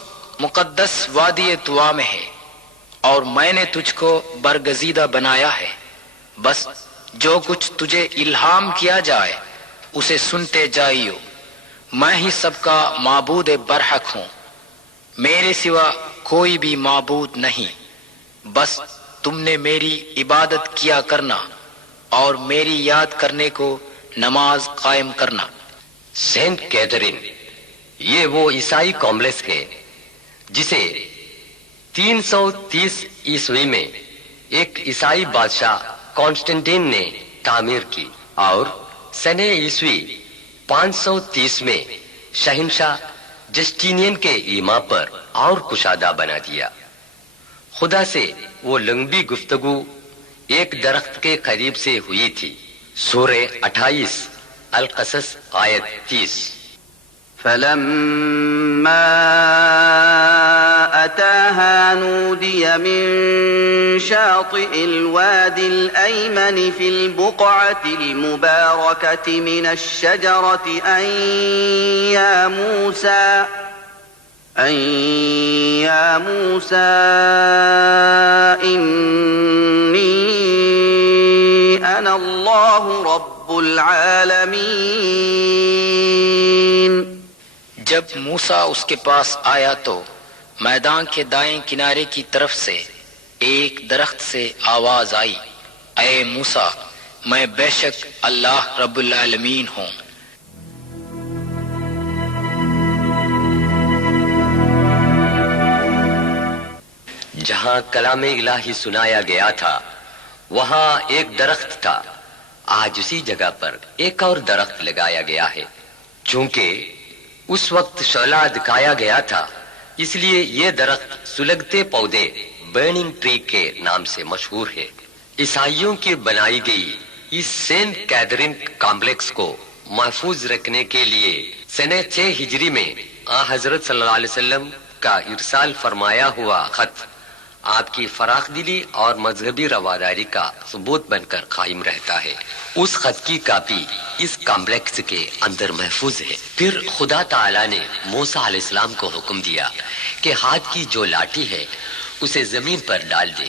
مقدس وادی طوا میں ہے اور میں نے تجھ کو برگزیدہ بنایا ہے، بس جو کچھ تجھے الہام کیا جائے اسے سنتے جائیو. میں ہی سب کا معبود برحق ہوں، میرے سوا کوئی بھی معبود نہیں، بس تم نے میری عبادت کیا کرنا اور میری یاد کرنے کو نماز قائم کرنا. سینٹ کیتھرین یہ وہ عیسائی کمپلیکس ہے جسے 330 عیسوی میں ایک عیسائی بادشاہ کانسٹنٹین نے تعمیر کی اور سنہ عیسوی 530 میں شہنشاہ جسٹینین کے ایما پر اور کشادہ بنا دیا. خدا سے وہ لمبی گفتگو ایک درخت کے قریب سے ہوئی تھی. سورہ 28 القصص آیت 30. فلما أتاها نودي من شاطئ الوادي الأيمن في البقعة المباركة من الشجرة أن يا موسى إني أنا الله رب العالمين. جب موسیٰ اس کے پاس آیا تو میدان کے دائیں کنارے کی طرف سے ایک درخت سے آواز آئی اے موسیٰ میں بے شک اللہ رب العالمین ہوں. جہاں کلام الہی سنایا گیا تھا وہاں ایک درخت تھا. آج اسی جگہ پر ایک اور درخت لگایا گیا ہے. چونکہ اس وقت شعلہ دکھایا گیا تھا اس لیے یہ درخت سلگتے پودے برننگ ٹری کے نام سے مشہور ہے. عیسائیوں کی بنائی گئی اس سینٹ کیتھرین کمپلیکس کو محفوظ رکھنے کے لیے سنہ 6 ہجری میں حضرت صلی اللہ علیہ وسلم کا ارسال فرمایا ہوا خط آپ کی فراخ دلی اور مذہبی رواداری کا ثبوت بن کر قائم رہتا ہے. اس خط کی کاپی اس کمپلیکس کے اندر محفوظ ہے. پھر خدا تعالی نے موسیٰ علیہ السلام کو حکم دیا کہ ہاتھ کی جو لاٹھی ہے اسے زمین پر ڈال دے.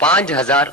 5000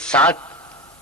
7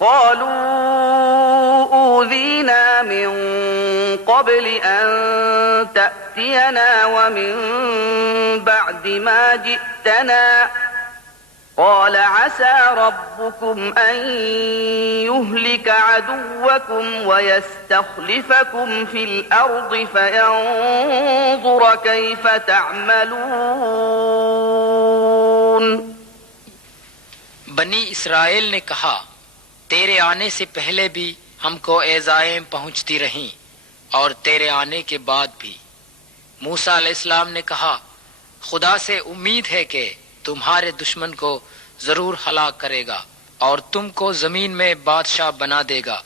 قالوا أوذينا من قبل أن تأتينا ومن بعد ما جئتنا قال عسى ربكم أن يهلك عدوكم ويستخلفكم في الأرض فينظر كيف تعملون۔ بنی اسرائیل نے کہا، تیرے آنے سے پہلے بھی ہم کو ایذائیں پہنچتی رہیں اور تیرے آنے کے بعد بھی۔ موسیٰ علیہ السلام نے کہا، خدا سے امید ہے کہ تمہارے دشمن کو ضرور ہلاک کرے گا اور تم کو زمین میں بادشاہ بنا دے گا،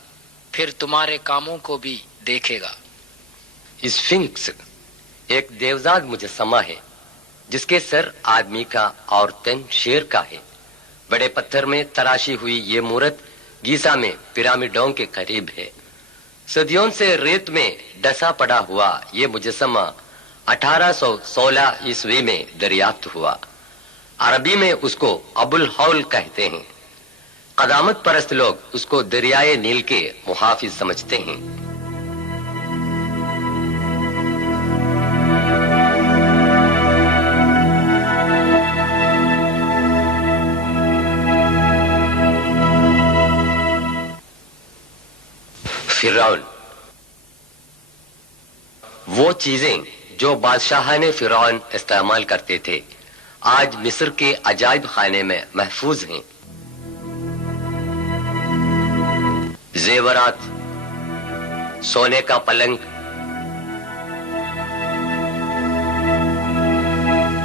پھر تمہارے کاموں کو بھی دیکھے گا۔ اسفنکس ایک دیوزاد مجسمہ ہے، جس کے سر آدمی کا اور تن شیر کا ہے۔ بڑے پتھر میں تراشی ہوئی یہ مورت گیزا میں پیرامڈوں کے قریب ہے۔ صدیوں سے ریت میں ڈسا پڑا ہوا یہ مجسمہ 1816 عیسوی میں دریافت ہوا۔ عربی میں اس کو ابو الحول کہتے ہیں۔ قدامت پرست لوگ اس کو دریائے نیل کے محافظ سمجھتے ہیں۔ فرعون، وہ چیزیں جو بادشاہان فرعون استعمال کرتے تھے آج مصر کے عجائب خانے میں محفوظ ہیں۔ زیورات، سونے کا پلنگ،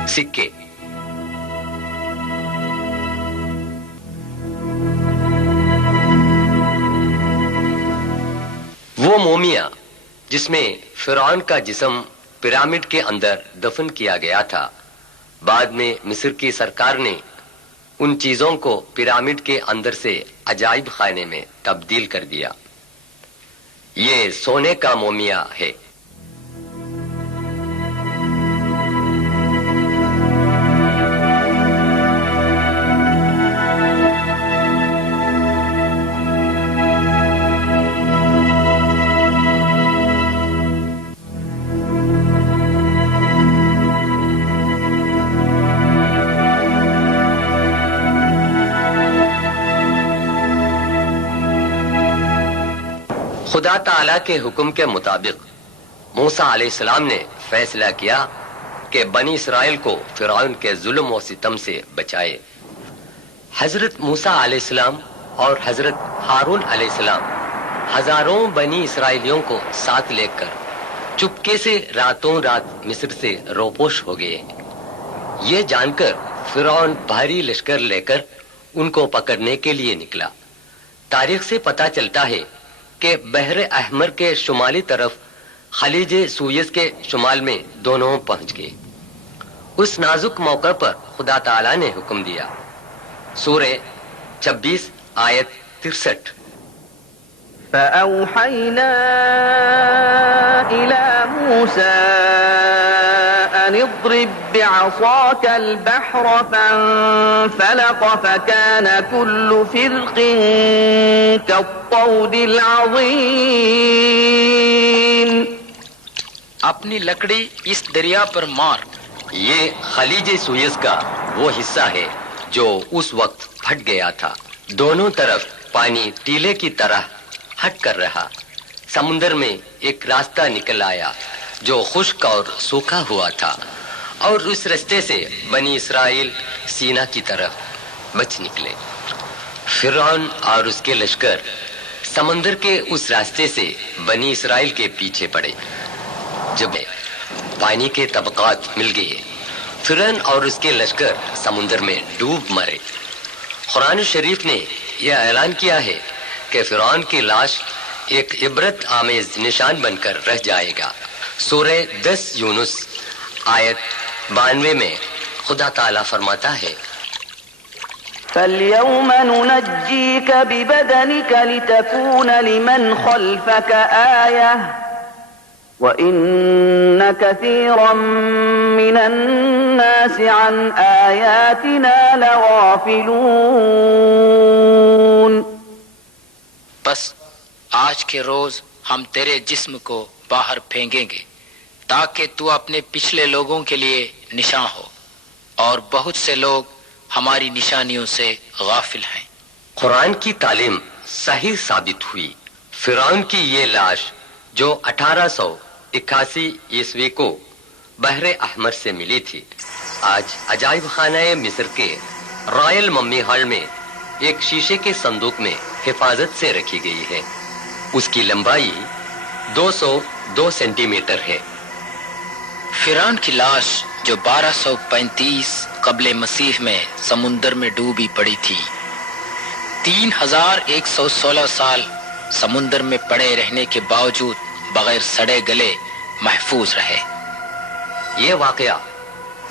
سکے، وہ مومیا جس میں فرعون کا جسم پیرامڈ کے اندر دفن کیا گیا تھا، بعد میں مصر کی سرکار نے ان چیزوں کو پیرامڈ کے اندر سے عجائب خانے میں تبدیل کر دیا۔ یہ سونے کا مومیا ہے۔ خدا تعالیٰ کے حکم کے مطابق موسیٰ علیہ السلام نے فیصلہ کیا کہ بنی اسرائیل کو فرعون کے ظلم و ستم سے بچائے۔ حضرت موسیٰ علیہ السلام اور حضرت ہارون علیہ السلام ہزاروں بنی اسرائیلیوں کو ساتھ لے کر چپکے سے راتوں رات مصر سے روپوش ہو گئے۔ یہ جان کر فرعون بھاری لشکر لے کر ان کو پکڑنے کے لیے نکلا۔ تاریخ سے پتہ چلتا ہے کہ بحر احمر کے شمالی طرف خلیج سوئز کے شمال میں دونوں پہنچ گئے۔ اس نازک موقع پر خدا تعالیٰ نے حکم دیا۔ سورہ 26 آیت 63۔ فأوحينا إلى موسى أن اضرب بعصاك البحر فانفلق فكان كل فرق كالطود العظيم۔ اپنی لکڑی اس دریا پر مار۔ یہ خلیج سوئز کا وہ حصہ ہے جو اس وقت پھٹ گیا تھا۔ دونوں طرف پانی ٹیلے کی طرح ہٹ کر رہا۔ سمندر میں ایک راستہ نکل آیا جو خشک اور سوکھا ہوا تھا، اور اس راستے سے بنی اسرائیل سینا کی طرف بچ نکلے۔ فرعون اور اس کے لشکر سمندر کے اس راستے سے بنی اسرائیل کے پیچھے پڑے۔ جب پانی کے طبقات مل گئے، فرعون اور اس کے لشکر سمندر میں ڈوب مرے۔ قرآن شریف نے یہ اعلان کیا ہے کہ فرعون کی لاش ایک عبرت آمیز نشان بن کر رہ جائے گا۔ سورہ 10 یونس آیت 92 میں خدا تعالیٰ فرماتا ہے، فَالْيَوْمَ نُنَجِّيكَ بِبَدَنِكَ لِتَكُونَ لِمَنْ خَلْفَكَ آيَةً وَإِنَّ كَثِيرًا مِّنَ النَّاسِ عَنْ آيَاتِنَا لَغَافِلُونَ۔ بس آج کے روز ہم تیرے جسم کو باہر پھینکیں گے تاکہ تو اپنے پچھلے لوگوں کے لیے نشان ہو، اور بہت سے لوگ ہماری نشانیوں سے غافل ہیں۔ قرآن کی تعلیم صحیح ثابت ہوئی۔ فرعون کی یہ لاش جو 1881 عیسوی کو بحر احمر سے ملی تھی، آج عجائب خانہ مصر کے رائل ممی ہال میں ایک شیشے کے صندوق میں حفاظت سے رکھی گئی ہے۔ اس کی لمبائی 202 سینٹی میٹر ہے۔ فرعون کی لاش جو 1235 قبل مسیح میں سمندر میں ڈوبی پڑی تھی، 3116 سال سمندر میں پڑے رہنے کے باوجود بغیر سڑے گلے محفوظ رہے۔ یہ واقعہ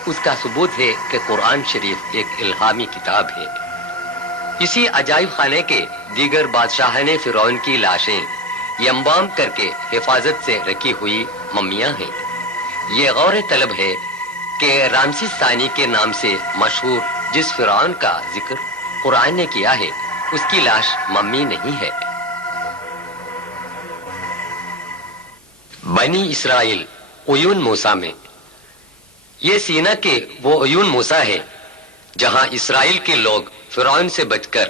اس کا ثبوت ہے کہ قرآن شریف ایک الہامی کتاب ہے۔ اسی عجائب خانے کے دیگر بادشاہان فرعون کی لاشیں ینبام کر کے حفاظت سے رکھی ہوئی ممیاں ہیں۔ یہ غور طلب ہے کہ رامسیس ثانی کے نام سے مشہور جس فرعون کا ذکر قرآن نے کیا ہے، اس کی لاش ممی نہیں ہے۔ بنی اسرائیل عیون موسیٰ میں، یہ سینا کے وہ عیون موسیٰ ہے جہاں اسرائیل کے لوگ فرعون سے بچ کر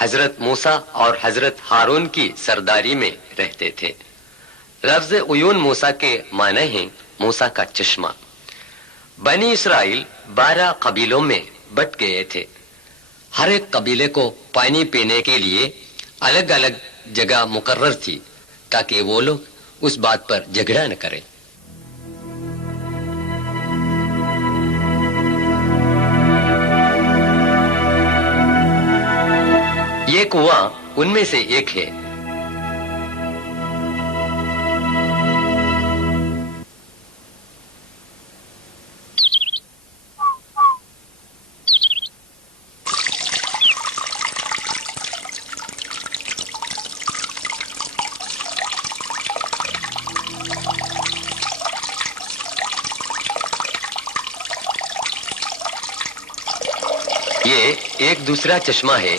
حضرت موسیٰ اور حضرت ہارون کی سرداری میں رہتے تھے۔ لفظ عیون موسیٰ کے معنی ہیں موسیٰ کا چشمہ۔ بنی اسرائیل 12 قبیلوں میں بٹ گئے تھے۔ ہر ایک قبیلے کو پانی پینے کے لیے الگ الگ جگہ مقرر تھی تاکہ وہ لوگ اس بات پر جھگڑا نہ کریں۔ یہ کنواں ان میں سے ایک ہے۔ ایک دوسرا چشمہ ہے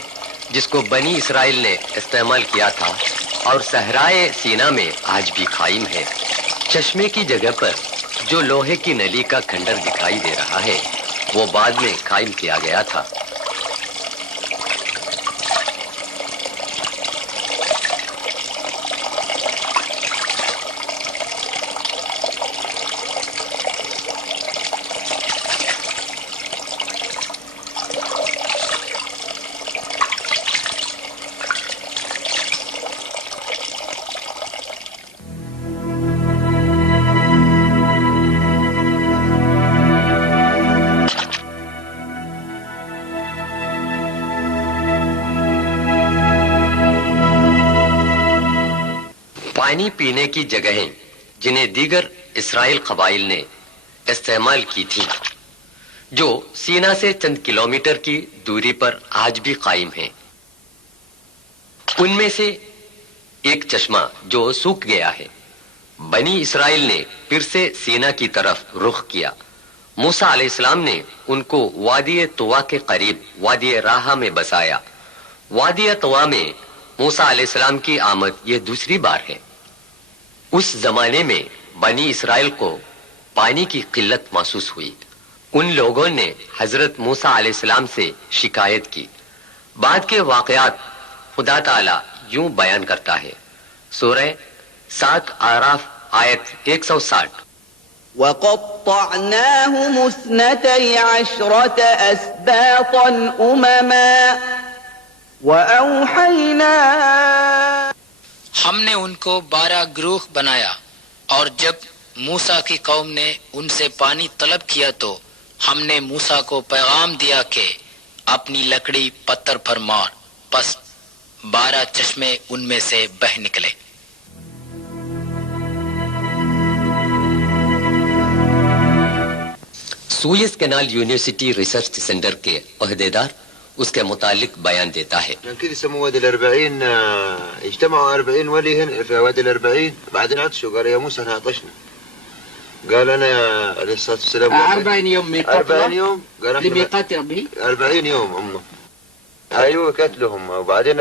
جس کو بنی اسرائیل نے استعمال کیا تھا اور صحرائے سینا میں آج بھی قائم ہے۔ چشمے کی جگہ پر جو لوہے کی نلی کا کھنڈر دکھائی دے رہا ہے وہ بعد میں قائم کیا گیا تھا۔ پانی پینے کی جگہیں جنہیں دیگر اسرائیل قبائل نے استعمال کی تھی، جو سینا سے چند کلومیٹر کی دوری پر آج بھی قائم ہیں، ان میں سے ایک چشمہ جو سوکھ گیا ہے۔ بنی اسرائیل نے پھر سے سینا کی طرف رخ کیا۔ موسیٰ علیہ السلام نے ان کو وادی طوا کے قریب وادی راہا میں بسایا۔ وادی طوا میں موسیٰ علیہ السلام کی آمد یہ دوسری بار ہے۔ اس زمانے میں بنی اسرائیل کو پانی کی قلت محسوس ہوئی۔ ان لوگوں نے حضرت موسیٰ علیہ السلام سے شکایت کی۔ بعد کے واقعات خدا تعالی یوں بیان کرتا ہے۔ سورہ 7 اعراف آیت 160۔ وَقَطَّعْنَاهُمُ 12 أَسْبَاطًا أُمَمًا وَأَوْحَيْنَا، ہم نے ان کو 12 گروہ بنایا، اور جب موسیٰ کی قوم نے ان سے پانی طلب کیا تو ہم نے موسیٰ کو پیغام دیا کہ اپنی لکڑی پتھر پر مار، پس 12 چشمے ان میں سے بہہ نکلے۔ Swiss canal university research centre کے عہدیدار اس کے متعلق بیان دیتا ہے۔ كده يسموه وادي ال40، اجتمعوا 40 ولي هنا في وادي ال40، بعدين عطشوا قالوا يا موسى احنا عطشنا. قال انا عليه الصلاه والسلام 40 يوم ميقات 40 يوم قال لميقات ربه 40 يوم هم. ايوه قتلهم، وبعدين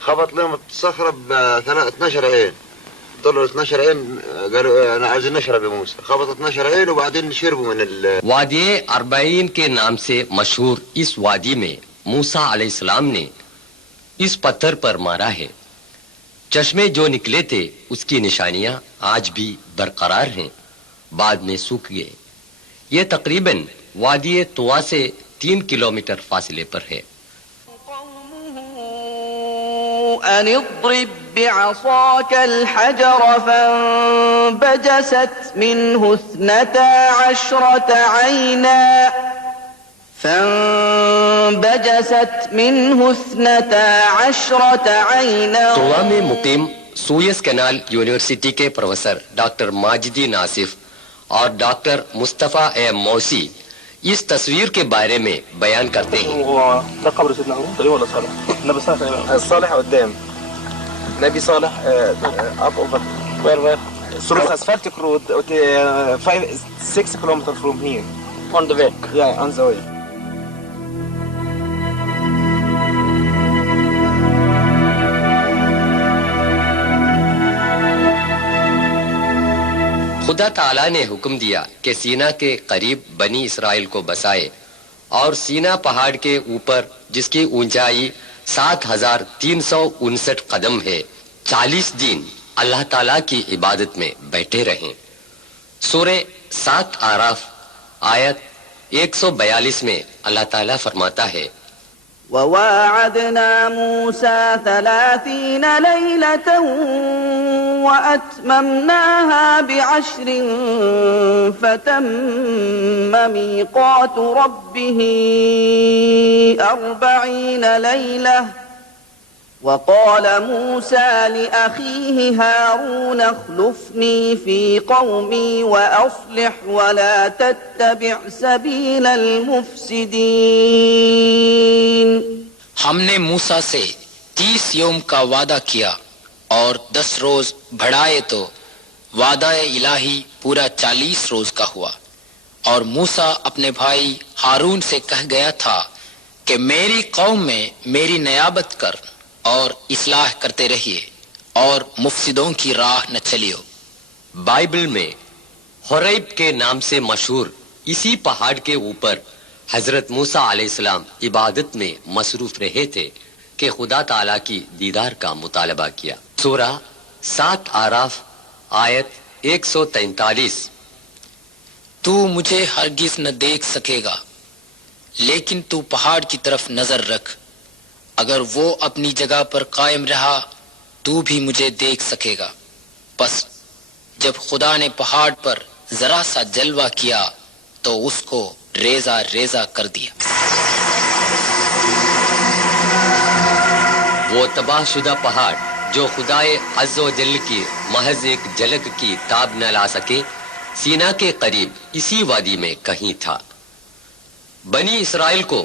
خبط لهم الصخره ب 12 عين، طلعوا 12 عين قالوا انا عايزين نشرب يا موسى، خبط 12 عين وبعدين شربوا من وادی 40 کے نام سے مشہور اس وادی میں موسیٰ علیہ السلام نے اس پتھر پر مارا ہے۔ چشمے جو نکلے تھے اس کی نشانیاں آج بھی برقرار ہیں، بعد میں سوکھ گئے۔ یہ تقریباً وادی طوا سے 3 کلومیٹر فاصلے پر ہے۔ أن اضرب بعصاك الحجر فانبجست منه 12 عينا طوا میں مقیم سوئس کینال یونیورسٹی کے پروفیسر ڈاکٹر ماجدی ناصف اور ڈاکٹر مصطفیٰ موسی اس تصویر کے بارے میں بیان کرتے ہیں۔ ده قبر سيدنا هارون تقريبا ولا صالح؟ النبي صالح الصالح قدام. نبي صالح up over where through asphaltic road 6 kilometers from here on the way. Yeah, on the way. خدا تعالیٰ نے حکم دیا کہ سینا کے قریب بنی اسرائیل کو بسائے، اور سینا پہاڑ کے اوپر جس کی اونچائی 7359 قدم ہے 40 دن اللہ تعالیٰ کی عبادت میں بیٹھے رہیں۔ سورہ 7 اعراف آیت 142 میں اللہ تعالیٰ فرماتا ہے، وواعدنا موسى 30 ليلة وأتممناها ب10 فتم ميقات ربه 40 ليلة وقال موسى لأخيه هارون اخلفني في قومي وأصلح ولا تتبع سبيل المفسدين۔ ہم نے موسیٰ سے 30 یوم کا وعدہ کیا اور 10 روز بڑھائے تو وعدہ الہی پورا 40 روز کا ہوا، اور موسیٰ اپنے بھائی ہارون سے کہہ گیا تھا کہ میری قوم میں میری نیابت کر اور اصلاح کرتے رہیے اور مفسدوں کی راہ نہ چلیو۔ بائبل میں حریب کے نام سے مشہور اسی پہاڑ کے اوپر حضرت موسیٰ علیہ السلام عبادت میں مصروف رہے تھے کہ خدا تعالیٰ کی دیدار کا مطالبہ کیا۔ سورہ 7 آراف آیت 143۔ تو مجھے ہرگز نہ دیکھ سکے گا، لیکن تو پہاڑ کی طرف نظر رکھ، اگر وہ اپنی جگہ پر قائم رہا تو بھی مجھے دیکھ سکے گا۔ پس جب خدا نے پہاڑ پر ذرا سا جلوہ کیا تو اس کو ریزہ ریزہ کر دیا۔ وہ تباہ شدہ پہاڑ جو خدائے عز و جل کی محض ایک جھلک کی تاب نہ لا سکے، سینا کے قریب اسی وادی میں کہیں تھا۔ بنی اسرائیل کو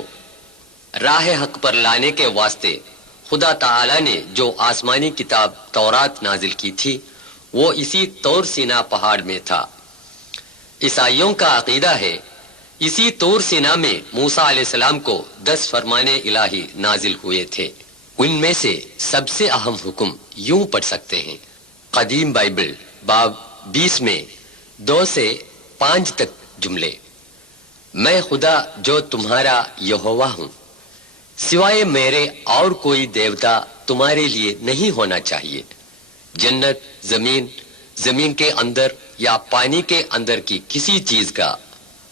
راہ حق پر لانے کے واسطے خدا تعالی نے جو آسمانی کتاب تورات نازل کی تھی وہ اسی طور سینا پہاڑ میں تھا۔ عیسائیوں کا عقیدہ ہے اسی طور سینا میں موسیٰ علیہ السلام کو 10 فرمان الہی نازل ہوئے تھے۔ ان میں سے سب سے اہم حکم یوں پڑھ سکتے ہیں۔ قدیم بائبل باب 20 میں 2 سے 5 تک جملے: میں خدا جو تمہارا یہوہ ہوں، سوائے میرے اور کوئی دیوتا تمہارے لیے نہیں ہونا چاہیے۔ جنت، زمین کے اندر یا پانی کے اندر کی کسی چیز کا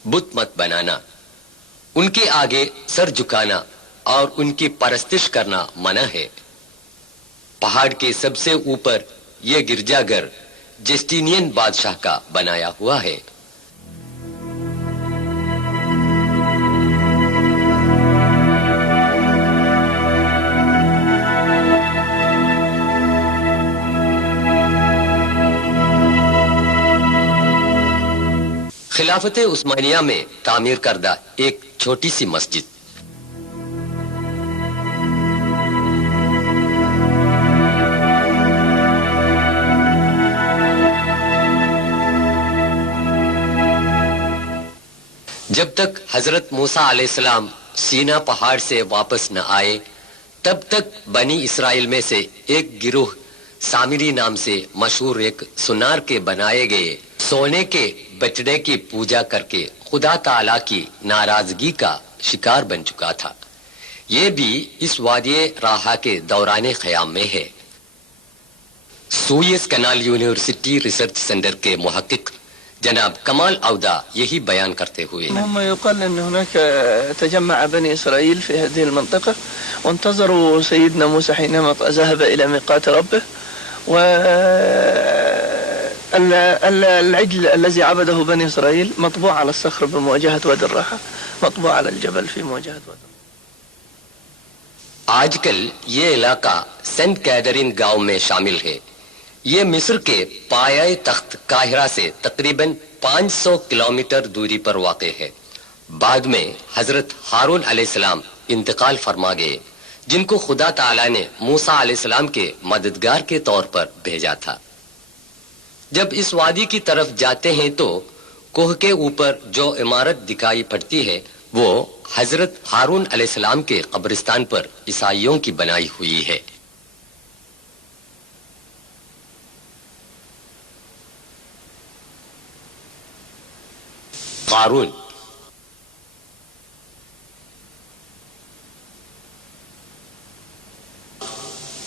بت مت بنانا، ان کے آگے سر جھکانا اور ان کی پرستش کرنا منع ہے۔ پہاڑ کے سب سے اوپر یہ گرجا گھر جسٹینین بادشاہ کا بنایا ہوا ہے۔ خلافت عثمانیہ میں تعمیر کردہ ایک چھوٹی سی مسجد۔ جب تک حضرت موسیٰ علیہ السلام سینا پہاڑ سے واپس نہ آئے تب تک بنی اسرائیل میں سے ایک گروہ سامری نام سے مشہور ایک سونار کے بنائے گئے سونے کے بچڑے کی پوجا کر کے خدا تعالی کی ناراضگی کا شکار بن چکا تھا۔ یہ بھی اس وادی راہا کے دوران قیام میں ہے۔ سوئس کنال یونیورسٹی ریسرچ سینٹر کے محقق جناب کمال عودہ یہی بیان کرتے ہوئے: هم يقال ان هناك تجمع بني اسرائيل في هذه المنطقة وانتظروا سيدنا موسى حينما ذهب الى ميقات ربه، والعجل الذي عبده بني اسرائيل مطبوع على الصخر بمواجهة وادي الراحة، مطبوع على الجبل في مواجهة وادي الراحة۔ آج کل یہ علاقہ سینٹ کیدرین گاؤں میں شامل ہے۔ یہ مصر کے پایہ تخت قاہرہ سے تقریباً 500 کلومیٹر دوری پر واقع ہے۔ بعد میں حضرت ہارون علیہ السلام انتقال فرما گئے، جن کو خدا تعالی نے موسیٰ علیہ السلام کے مددگار کے طور پر بھیجا تھا۔ جب اس وادی کی طرف جاتے ہیں تو کوہ کے اوپر جو عمارت دکھائی پڑتی ہے وہ حضرت ہارون علیہ السلام کے قبرستان پر عیسائیوں کی بنائی ہوئی ہے۔ قارون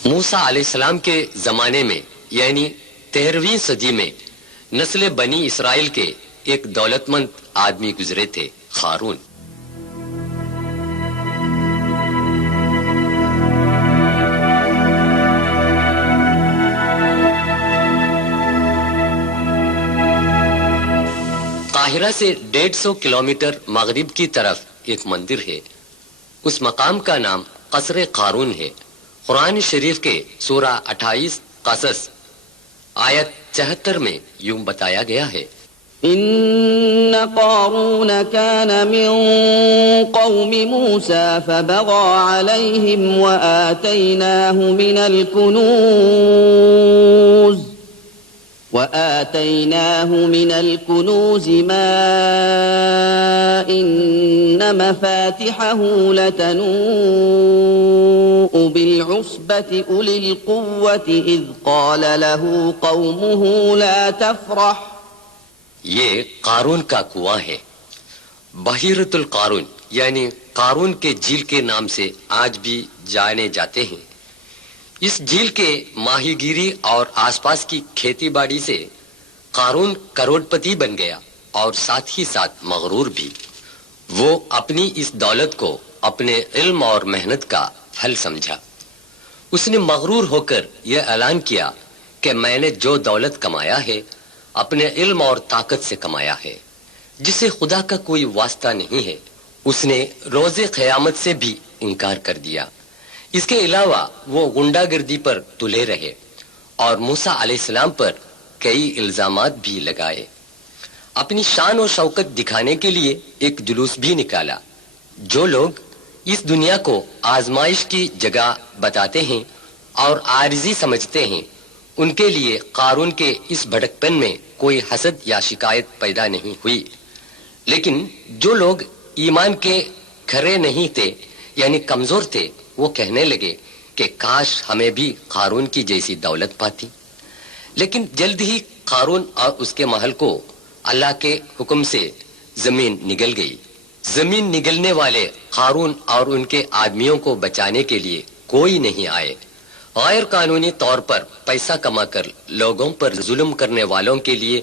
موسیٰ علیہ السلام کے زمانے میں یعنی 13ویں صدی میں نسل بنی اسرائیل کے ایک دولت مند آدمی گزرے تھے، قارون۔ قاہرہ سے 150 کلومیٹر مغرب کی طرف ایک مندر ہے۔ اس مقام کا نام قصر قارون ہے۔ قرآن شریف کے سورہ 28 قصص آیت 74 میں یوں بتایا گیا ہے: إن قارون كان من قوم موسى فبغى عليهم وآتيناه من الكنوز وآتيناه من الكنوز ما إن مفاتحه لتنوء بالعصبة أولي القوة إذ قال له قومه لا تفرح. یہ قارون کا کنواں ہے. بحیرۃ القارون یعنی قارون کے جھیل کے نام سے آج بھی جانے جاتے ہیں. اس جھیل کے ماہی گیری اور آس پاس کی کھیتی باڑی سے قارون کروڑ پتی بن گیا اور ساتھ ہی ساتھ مغرور بھی. وہ اپنی اس دولت کو اپنے علم اور محنت کا پھل سمجھا. اس نے مغرور ہو کر یہ اعلان کیا کہ میں نے جو دولت کمایا ہے اپنے علم اور طاقت سے کمایا ہے جسے خدا کا کوئی واسطہ نہیں ہے. اس نے روز قیامت سے بھی انکار کر دیا. اس کے علاوہ وہ غنڈہ گردی پر تلے رہے اور موسیٰ علیہ السلام پر کئی الزامات بھی لگائے. اپنی شان و شوکت دکھانے کے لیے ایک جلوس بھی نکالا. جو لوگ اس دنیا کو آزمائش کی جگہ بتاتے ہیں اور عارضی سمجھتے ہیں ان کے لیے قارون کے اس بھڑکپن میں کوئی حسد یا شکایت پیدا نہیں ہوئی. لیکن جو لوگ ایمان کے کھرے نہیں تھے یعنی کمزور تھے وہ کہنے لگے کہ کاش ہمیں بھی قارون کی جیسی دولت پاتی. لیکن جلد ہی قارون اور اس کے محل کو اللہ کے حکم سے زمین نگل گئی. زمین نگلنے والے قارون اور ان کے آدمیوں کو بچانے کے لیے کوئی نہیں آئے. غیر قانونی طور پر پیسہ کما کر لوگوں پر ظلم کرنے والوں کے لیے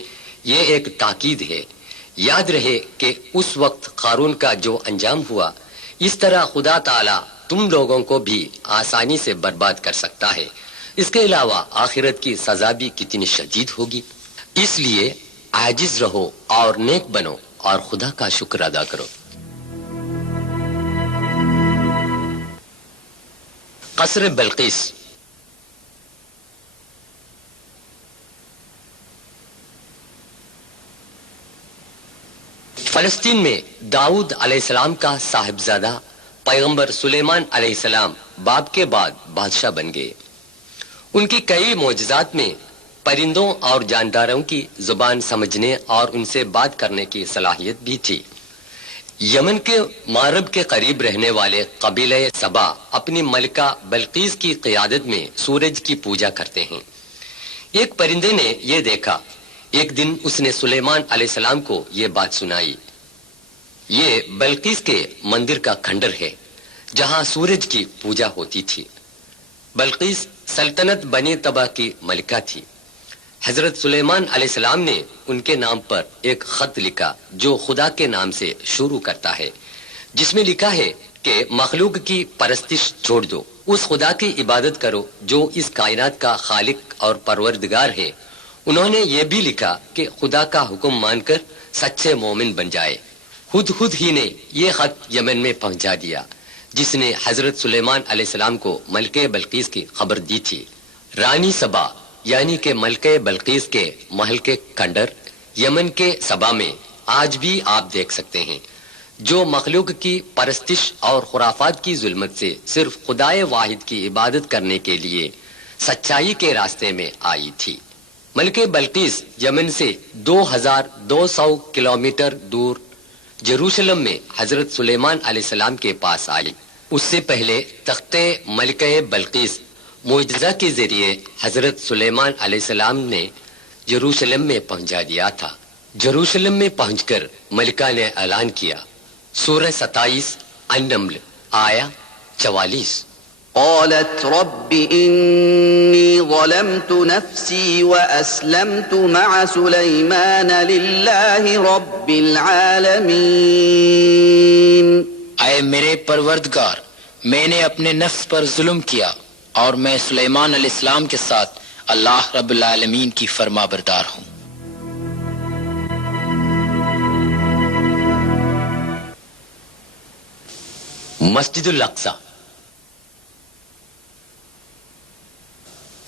یہ ایک تاکید ہے. یاد رہے کہ اس وقت قارون کا جو انجام ہوا اس طرح خدا تعالی تم لوگوں کو بھی آسانی سے برباد کر سکتا ہے. اس کے علاوہ آخرت کی سزا بھی کتنی شدید ہوگی. اس لیے عاجز رہو اور نیک بنو اور خدا کا شکر ادا کرو. قصر بلقیس. فلسطین میں داؤد علیہ السلام کا صاحبزادہ پیغمبر سلیمان علیہ السلام باپ کے بعد بادشاہ بن گئے. ان کی کئی معجزات میں پرندوں اور جانداروں کی زبان سمجھنے اور ان سے بات کرنے کی صلاحیت بھی تھی. یمن کے مغرب کے قریب رہنے والے قبیلہ سبا اپنی ملکہ بلقیس کی قیادت میں سورج کی پوجا کرتے ہیں. ایک پرندے نے یہ دیکھا. ایک دن اس نے سلیمان علیہ السلام کو یہ بات سنائی. یہ بلقیس کے مندر کا کھنڈر ہے جہاں سورج کی پوجا ہوتی تھی. بلقیس سلطنت بنی تبا کی ملکہ تھی. حضرت سلیمان علیہ السلام نے ان کے نام پر ایک خط لکھا جو خدا کے نام سے شروع کرتا ہے جس میں لکھا ہے کہ مخلوق کی پرستش چھوڑ دو, اس خدا کی عبادت کرو جو اس کائنات کا خالق اور پروردگار ہے. انہوں نے یہ بھی لکھا کہ خدا کا حکم مان کر سچے مومن بن جائے. خود ہی نے یہ خط یمن میں پہنچا دیا جس نے حضرت سلیمان علیہ السلام کو ملکہ بلقیس کی خبر دی تھی. رانی سبا یعنی کہ ملکہ بلقیس کے محل کے کھنڈر یمن کے سبا میں آج بھی آپ دیکھ سکتے ہیں جو مخلوق کی پرستش اور خرافات کی ظلمت سے صرف خدائے واحد کی عبادت کرنے کے لیے سچائی کے راستے میں آئی تھی. ملکہ بلقیس یمن سے 2200 کلومیٹر دور جروسلم میں حضرت سلیمان علیہ السلام کے پاس آئی. اس سے پہلے تخت ملکہ بلقیس معجزہ کے ذریعے حضرت سلیمان علیہ السلام نے جروسلم میں پہنچا دیا تھا. جروسلم میں پہنچ کر ملکہ نے اعلان کیا. سورہ 27 النمل آیا 44. قالت رب إني ظلمت نفسي وأسلمت مع سليمان لله رب العالمين. اے میرے پروردگار, میں نے اپنے نفس پر ظلم کیا اور میں سلیمان علیہ السلام کے ساتھ اللہ رب العالمین کی فرما بردار ہوں. مسجد الاقصی.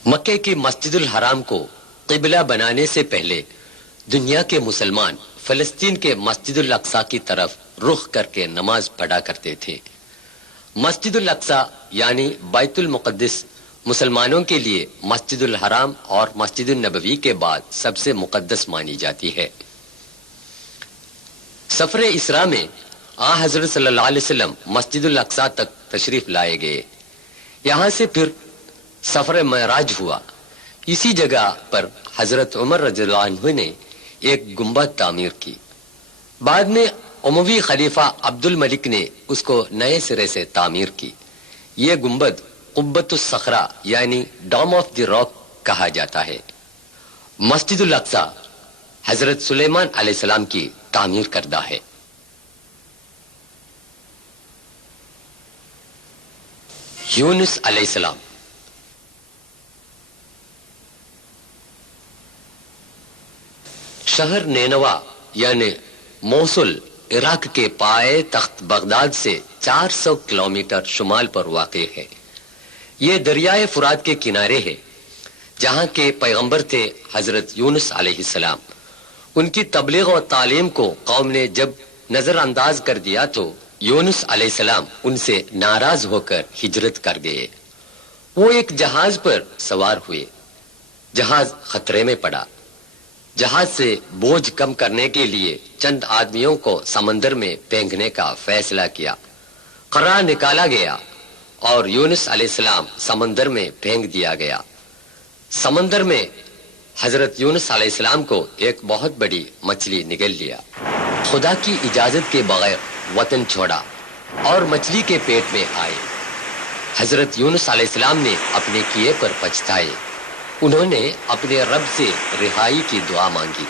مکہ کی مسجد الحرام کو قبلہ بنانے سے پہلے دنیا کے مسلمان فلسطین کے مسجد الاقصی کی طرف رخ کر کے نماز پڑھا کرتے تھے. مسجد الاقصی یعنی بیت المقدس مسلمانوں کے لیے مسجد الحرام اور مسجد النبوی کے بعد سب سے مقدس مانی جاتی ہے۔ سفر اسراء میں حضرت صلی اللہ علیہ وسلم مسجد الاقصی تک تشریف لائے گئے، یہاں سے پھر سفر معراج ہوا۔ اسی جگہ پر حضرت عمر رضی اللہ عنہ نے ایک گنبد تعمیر کی، بعد میں اموی خلیفہ عبد الملک نے اس کو نئے سرے سے تعمیر کی۔ یہ گنبد قبۃ الصخرہ یعنی ڈوم آف دی راک کہا جاتا ہے۔ مسجد الاقصی حضرت سلیمان علیہ السلام کی تعمیر کردہ ہے۔ یونس علیہ السلام۔ شہر نینوا یعنی موصل عراق کے پائے تخت بغداد سے 400 کلومیٹر شمال پر واقع ہے۔ یہ دریائے فرات کے کنارے ہے، جہاں کے پیغمبر تھے حضرت یونس علیہ السلام۔ ان کی تبلیغ و تعلیم کو قوم نے جب نظر انداز کر دیا تو یونس علیہ السلام ان سے ناراض ہو کر ہجرت کر گئے۔ وہ ایک جہاز پر سوار ہوئے، جہاز خطرے میں پڑا۔ جہاز سے بوجھ کم کرنے کے لیے چند آدمیوں کو سمندر میں پھینکنے کا فیصلہ کیا۔ قرار نکالا گیا اور یونس علیہ السلام سمندر میں پھینک دیا گیا۔ سمندر میں حضرت یونس علیہ السلام کو ایک بہت بڑی مچھلی نگل لیا۔ خدا کی اجازت کے بغیر وطن چھوڑا اور مچھلی کے پیٹ میں آئے۔ حضرت یونس علیہ السلام نے اپنے کیے پر پچھتائے۔ انہوں نے اپنے رب سے رہائی کی دعا مانگی۔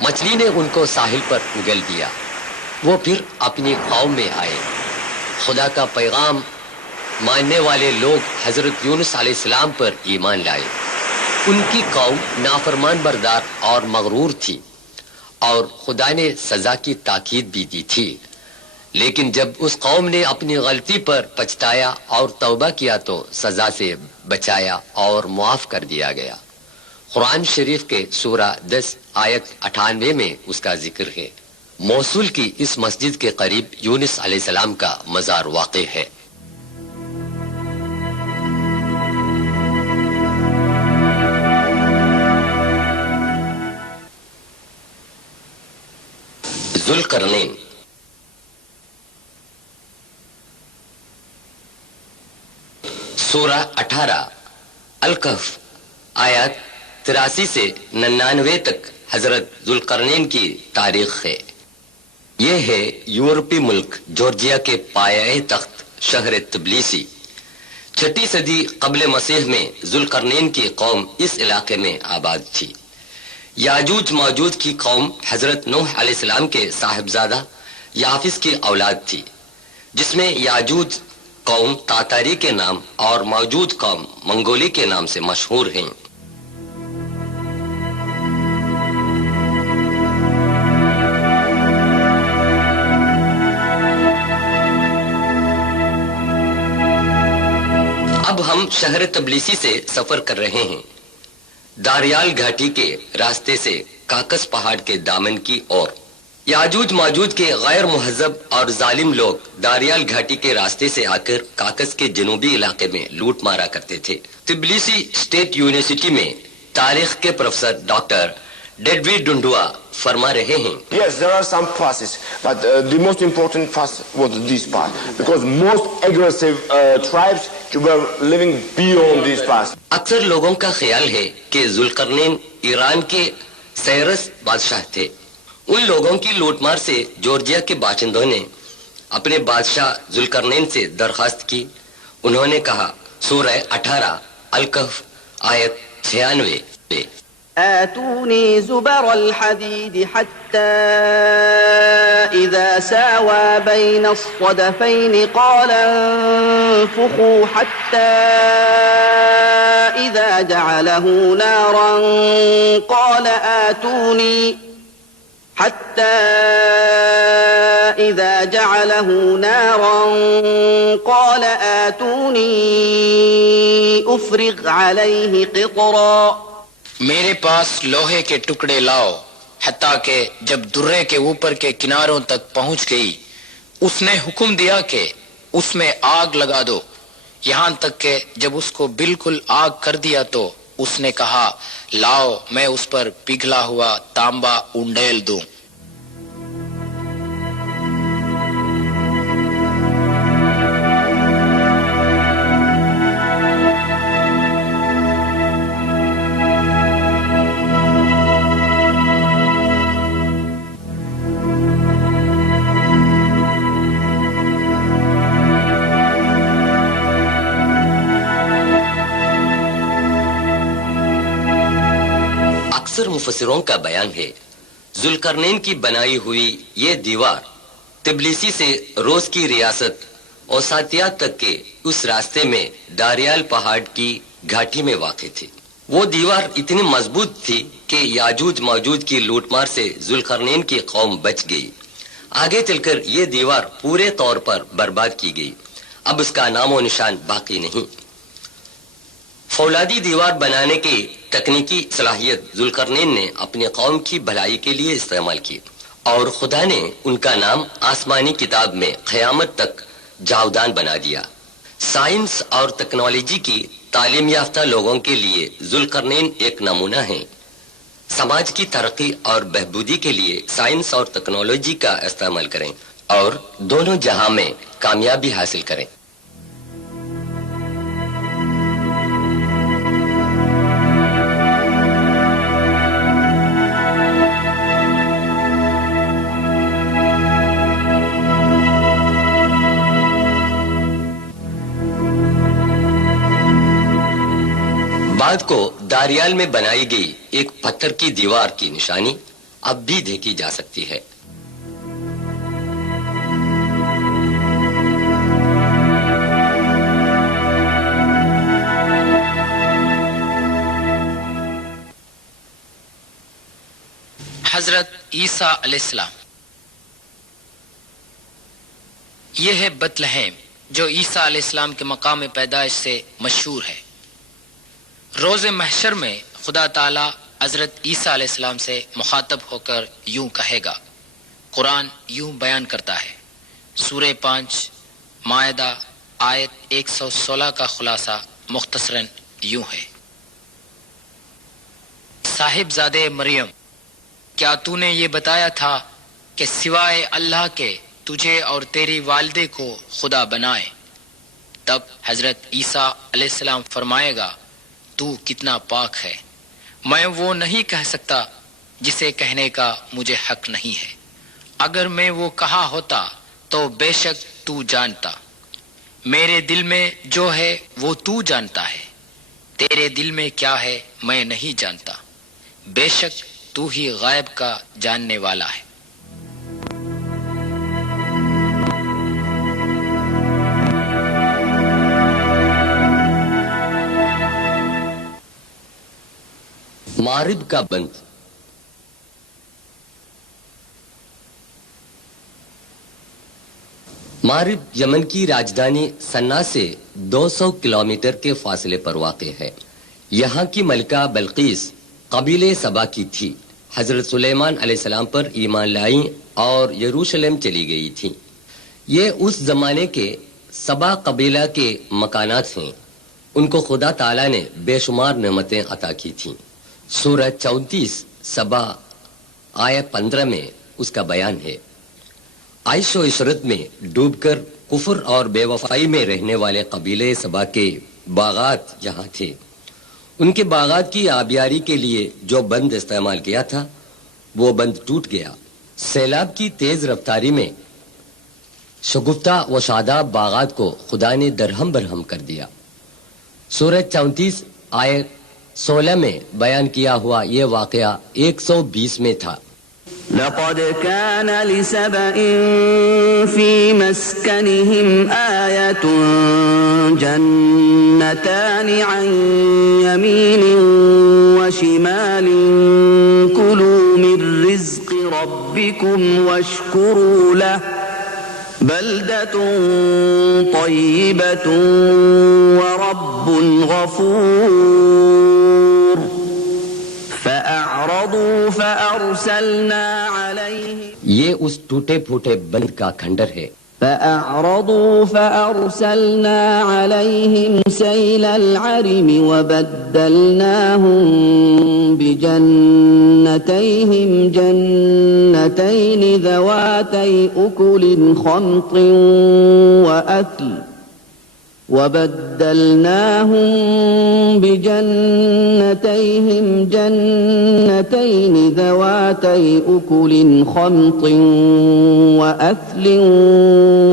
مچھلی نے ان کو ساحل پر نگل دیا۔ وہ پھر اپنی قوم میں آئے۔ خدا کا پیغام ماننے والے لوگ حضرت یونس علیہ السلام پر ایمان لائے۔ ان کی قوم نافرمان بردار اور مغرور تھی اور خدا نے سزا کی تاکید بھی دی تھی، لیکن جب اس قوم نے اپنی غلطی پر پچھتایا اور توبہ کیا تو سزا سے بچایا اور معاف کر دیا گیا۔ قرآن شریف کے سورہ 10 آیت 98 میں اس کا ذکر ہے۔ موصول کی اس مسجد کے قریب یونس علیہ السلام کا مزار واقع ہے۔ ذوالقرنین۔ سورہ 18 الکہف آیات 83 سے 99 تک حضرت ذوالقرنین کی تاریخ ہے۔ یہ ہے یورپی ملک جورجیا کے پایہ تخت شہر تبلیسی۔ 6 صدی قبل مسیح میں ذوالقرنین کی قوم اس علاقے میں آباد تھی۔ یاجوج ماجوج کی قوم حضرت نوح علیہ السلام کے صاحبزادہ یافس کی اولاد تھی، جس میں یاجوج قوم تاتاری کے نام اور موجود قوم منگولی کے نام سے مشہور ہیں۔ اب ہم شہر تبلیسی سے سفر کر رہے ہیں، داریال گھاٹی کے راستے سے کاکس پہاڑ کے دامن کی اور۔ یاجوج ماجوج کے غیر مہذب اور ظالم لوگ داریال گھاٹی کے راستے سے آ کر کاکس کے جنوبی علاقے میں لوٹ مارا کرتے تھے۔ تبلیسی اسٹیٹ یونیورسٹی میں تاریخ کے پروفیسر ڈاکٹر ڈیڈوی ڈنڈوا فرما رہے ہیں۔ Yes, there are some passes, but the most important pass was this pass, because most aggressive tribes were living beyond this pass. اکثر لوگوں کا خیال ہے کہ ذوالقرنین ایران کے سائرس بادشاہ تھے۔ ان لوگوں کی لوٹ مار سے جورجیا کے باشندوں نے اپنے بادشاہ ذوالقرنین سے درخواست کی۔ انہوں نے کہا، سورہ 18 الکہف آیت 96 میں، آتوني زبر الحديد حتى إذا ساوى بين الصدفين قال انفخوا حتى إذا جعله نارا قال آتوني أفرغ عليه قطرا۔ میرے پاس لوہے کے ٹکڑے لاؤ، حتیٰ کہ جب درے کے اوپر کے کناروں تک پہنچ گئی اس نے حکم دیا کہ اس میں آگ لگا دو۔ یہاں تک کہ جب اس کو بالکل آگ کر دیا تو اس نے کہا لاؤ میں اس پر پگھلا ہوا تانبا انڈیل دوں. مفسروں کا بیان ہے ذوالقرنین کی بنائی ہوئی یہ دیوار تبلیسی سے روس کی ریاست اوساتیا تک کے اس راستے میں داریال پہاڑ کی گھاٹی میں واقع تھی. وہ دیوار اتنی مضبوط تھی کہ یاجوج ماجوج کی لوٹ مار سے ذوالقرنین کی قوم بچ گئی. آگے چل کر یہ دیوار پورے طور پر برباد کی گئی. اب اس کا نام و نشان باقی نہیں. فولادی دیوار بنانے کی تکنیکی صلاحیت ذوالقرنین نے اپنی قوم کی بھلائی کے لیے استعمال کی اور خدا نے ان کا نام آسمانی کتاب میں قیامت تک جاودان بنا دیا. سائنس اور ٹیکنالوجی کی تعلیم یافتہ لوگوں کے لیے ذوالقرنین ایک نمونہ ہے. سماج کی ترقی اور بہبودی کے لیے سائنس اور ٹیکنالوجی کا استعمال کریں اور دونوں جہاں میں کامیابی حاصل کریں. بعد کو داریال میں بنائی گئی ایک پتھر کی دیوار کی نشانی اب بھی دیکھی جا سکتی ہے. حضرت عیسیٰ علیہ السلام. یہ ہے بیت لحم جو عیسیٰ علیہ السلام کے مقام پیدائش سے مشہور ہے. روز محشر میں خدا تعالی حضرت عیسیٰ علیہ السلام سے مخاطب ہو کر یوں کہے گا. قرآن یوں بیان کرتا ہے. سورہ 5 مائدہ آیت 116 کا خلاصہ مختصراً یوں ہے. صاحب زادے مریم، کیا تو نے یہ بتایا تھا کہ سوائے اللہ کے تجھے اور تیری والدے کو خدا بنائے؟ تب حضرت عیسیٰ علیہ السلام فرمائے گا تو کتنا پاک ہے، میں وہ نہیں کہہ سکتا جسے کہنے کا مجھے حق نہیں ہے. اگر میں وہ کہا ہوتا تو بے شک تو جانتا. میرے دل میں جو ہے وہ تو جانتا ہے، تیرے دل میں کیا ہے میں نہیں جانتا. بے شک تو ہی غائب کا جاننے والا ہے. مارب کا بند. مارب یمن کی راجدھانی سنا سے 200 کلومیٹر کے فاصلے پر واقع ہے. یہاں کی ملکہ بلقیس قبیلے سبا کی تھی. حضرت سلیمان علیہ السلام پر ایمان لائیں اور یروشلم چلی گئی تھی. یہ اس زمانے کے سبا قبیلہ کے مکانات ہیں. ان کو خدا تعالی نے بے شمار نعمتیں عطا کی تھیں. سورہ 34 سبا آیت 15 میں اس کا بیان ہے. عیش و عشرت میں ڈوب کر کفر اور بے وفائی میں رہنے والے قبیلے سبا کے باغات یہاں تھے. ان کے باغات کی آبیاری کے لیے جو بند استعمال کیا تھا وہ بند ٹوٹ گیا. سیلاب کی تیز رفتاری میں شگفتہ و شاداب باغات کو خدا نے درہم برہم کر دیا. سورہ 34 آیت 16 میں بیان کیا ہوا یہ واقعہ 120 میں تھا. لقد كان لسبإ في مسكنهم آية جنتان عن يمين وشمال كلوا من رزق ربكم واشكروا له بلدة طيبة ورب غفور فأعرضوا فأرسلنا عليهم. یہ اس ٹوٹے پھوٹے بند کا کھنڈر ہے فأعرضوا فأرسلنا عليهم سيل العرم وبدلناهم بجنتيهم جنتين ذواتي أكل خمط وأثل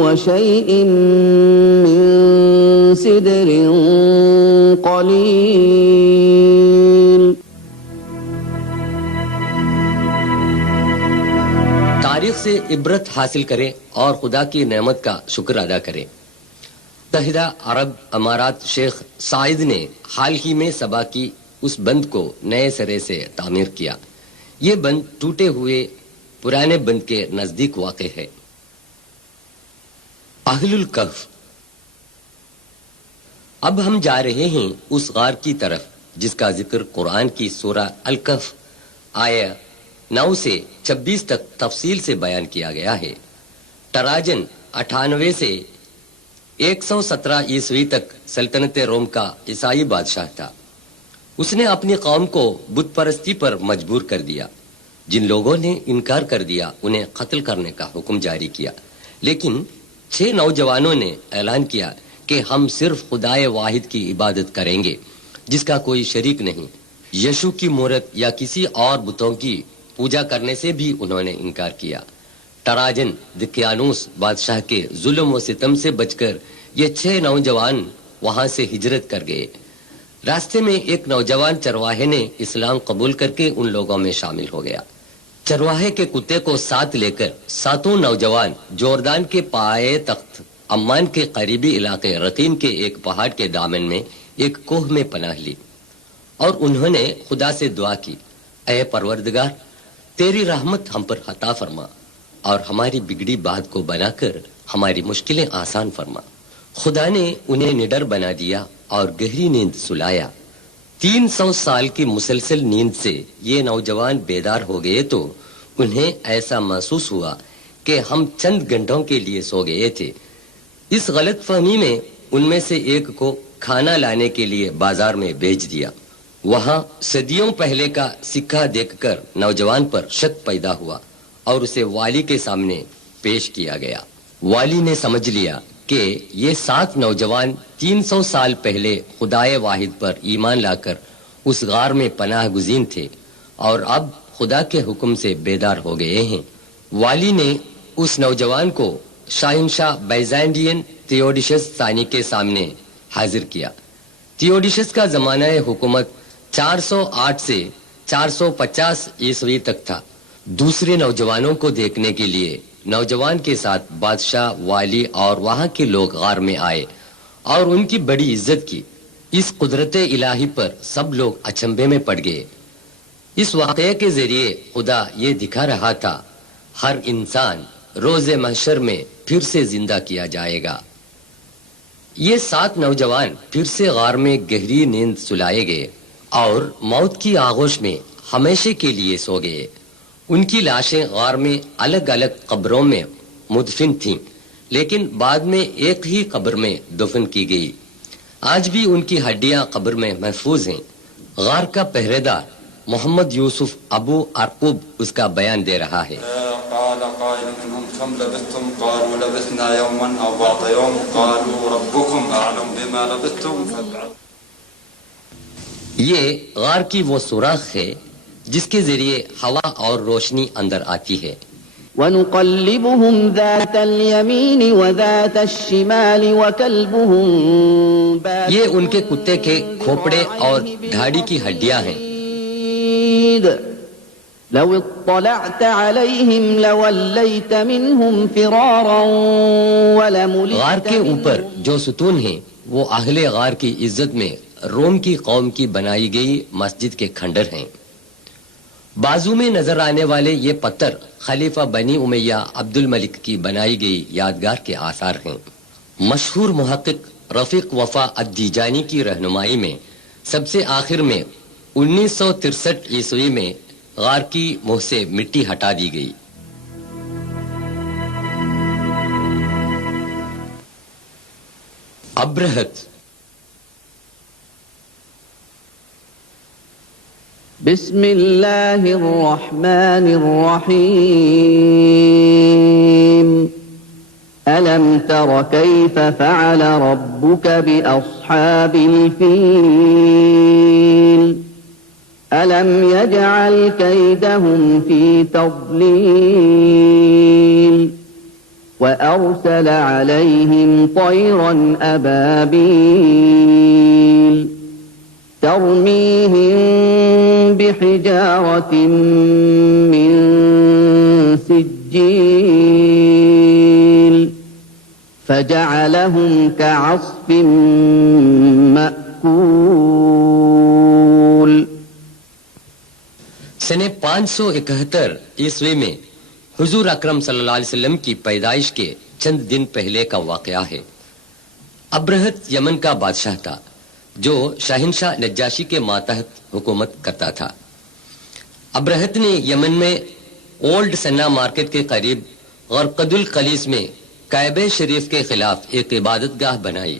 وشيء من سدر قليل. تاریخ سے عبرت حاصل کریں اور خدا کی نعمت کا شکر ادا کریں. متحدہ عرب امارات شیخ سعید نے حال ہی میں صبا کی اس بند کو نئے سرے سے تعمیر کیا. یہ بند ٹوٹے ہوئے پرانے بند کے نزدیک واقع ہے. اہل الکہف. اب ہم جا رہے ہیں اس غار کی طرف جس کا ذکر قرآن کی سورہ الکہف آیہ 9 سے 26 تک تفصیل سے بیان کیا گیا ہے. ٹراجن 98 سے 117 عیسوی تک سلطنت روم کا عیسائی بادشاہ تھا. اس نے اپنی قوم کو بت پرستی پر مجبور کر دیا. جن لوگوں نے انکار کر دیا انہیں قتل کرنے کا حکم جاری کیا. لیکن 6 نوجوانوں نے اعلان کیا کہ ہم صرف خدائے واحد کی عبادت کریں گے جس کا کوئی شریک نہیں. یشو کی مورت یا کسی اور بتوں کی پوجا کرنے سے بھی انہوں نے انکار کیا. ٹراجن دقیانوس بادشاہ کے ظلم و ستم سے بچ کر یہ 6 نوجوان وہاں سے ہجرت کر گئے. راستے میں ایک نوجوان چرواہے نے اسلام قبول کر کے ان لوگوں میں شامل ہو گیا. چرواہے کے کتے کو ساتھ لے کر 7 نوجوان جوردان کے پائے تخت عمان کے قریبی علاقے رقیم کے ایک پہاڑ کے دامن میں ایک کوہ میں پناہ لی اور انہوں نے خدا سے دعا کی, اے پروردگار تیری رحمت ہم پر عطا فرما اور ہماری بگڑی بات کو بنا کر ہماری مشکلیں آسان فرما. خدا نے انہیں نڈر بنا دیا اور گہری نیند سلایا. 300 سال کی مسلسل نیند سے یہ نوجوان بیدار ہو گئے تو انہیں ایسا محسوس ہوا کہ ہم چند گھنٹوں کے لیے سو گئے تھے. اس غلط فہمی میں ان میں سے ایک کو کھانا لانے کے لیے بازار میں بھیج دیا. وہاں صدیوں پہلے کا سکہ دیکھ کر نوجوان پر شک پیدا ہوا اور اسے والی کے سامنے پیش کیا گیا. والی نے سمجھ لیا کہ یہ 7 نوجوان 300 سال پہلے خدائے واحد پر ایمان لا کر اس غار میں پناہ گزین تھے اور اب خدا کے حکم سے بیدار ہو گئے ہیں. والی نے اس نوجوان کو شاہنشاہ بیزانٹین تھیوڈیشس ثانی کے سامنے حاضر کیا. تھیوڈیشس کا زمانہ حکومت 408 سے 450 عیسوی تک تھا. دوسرے نوجوانوں کو دیکھنے کے لیے نوجوان کے ساتھ بادشاہ, والی اور وہاں کے لوگ غار میں آئے اور ان کی بڑی عزت کی. اس قدرت الہی پر سب لوگ اچنبے میں پڑ گئے. اس واقعے کے ذریعے خدا یہ دکھا رہا تھا ہر انسان روز محشر میں پھر سے زندہ کیا جائے گا. یہ 7 نوجوان پھر سے غار میں گہری نیند سلائے گئے اور موت کی آغوش میں ہمیشہ کے لیے سو گئے. ان کی لاشیں غار میں الگ الگ قبروں میں مدفن تھیں لیکن بعد میں ایک ہی قبر میں دفن کی گئی. آج بھی ان کی ہڈیاں قبر میں محفوظ ہیں. غار کا پہرے دار محمد یوسف ابو ارقوب اس کا بیان دے رہا ہے. قال قائل منهم كم لبثتم قالوا لبثنا يوما او بعض يوم قالوا ربكم اعلم بما لبثتم. یہ غار کی وہ سوراخ ہے جس کے ذریعے ہوا اور روشنی اندر آتی ہے. وَنُقَلِّبُهُمْ ذَاتَ الْيَمِينِ وَذَاتَ الشِّمَالِ وَكَلْبُهُمْ یہ ان کے کتے کے کھوپڑے اور دھاڑی کی ہڈیاں ہیں. لو اطلعت عليهم لوليت منهم فرارا ولملئت. غار کے اوپر جو ستون ہیں وہ اہل غار کی عزت میں روم کی قوم کی بنائی گئی مسجد کے کھنڈر ہیں. بازو میں نظر آنے والے یہ پتھر خلیفہ بنی امیہ عبد الملک کی بنائی گئی یادگار کے آثار ہیں. مشہور محقق رفیق وفا الدیجانی کی رہنمائی میں سب سے آخر میں 1963 عیسوی میں غار کی منہ سے مٹی ہٹا دی گئی. ابرہت بسم الله الرحمن الرحيم ألم تر كيف فعل ربك بأصحاب الفيل ألم يجعل كيدهم في تضليل وأرسل عليهم طيرا أبابيل ترميهم بحجارة من سجيل فجعلهم كعصف مأكول. سنہ 571 عیسوی میں حضور اکرم صلی اللہ علیہ وسلم کی پیدائش کے چند دن پہلے کا واقعہ ہے. ابرہت یمن کا بادشاہ تھا جو شہنشاہ نجاشی کے ماتحت حکومت کرتا تھا. ابرہت نے یمن میں اولڈ سنا مارکیٹ کے قریب غرقد القلیس میں کعبہ شریف کے خلاف ایک عبادت گاہ بنائی.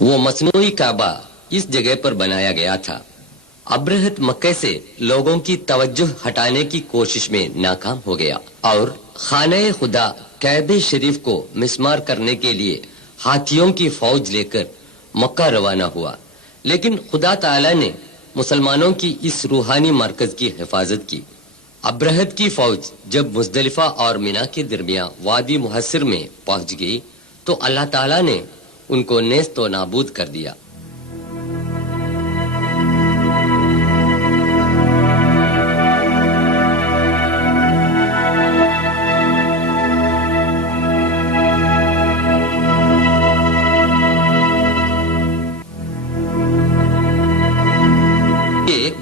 وہ مصنوعی کعبہ اس جگہ پر بنایا گیا تھا. ابرہت مکہ سے لوگوں کی توجہ ہٹانے کی کوشش میں ناکام ہو گیا اور خانہ خدا کعبہ شریف کو مسمار کرنے کے لیے ہاتھیوں کی فوج لے کر مکہ روانہ ہوا. لیکن خدا تعالی نے مسلمانوں کی اس روحانی مرکز کی حفاظت کی. ابرہت کی فوج جب مزدلفہ اور مینا کے درمیان وادی محصر میں پہنچ گئی تو اللہ تعالی نے ان کو نیست و نابود کر دیا.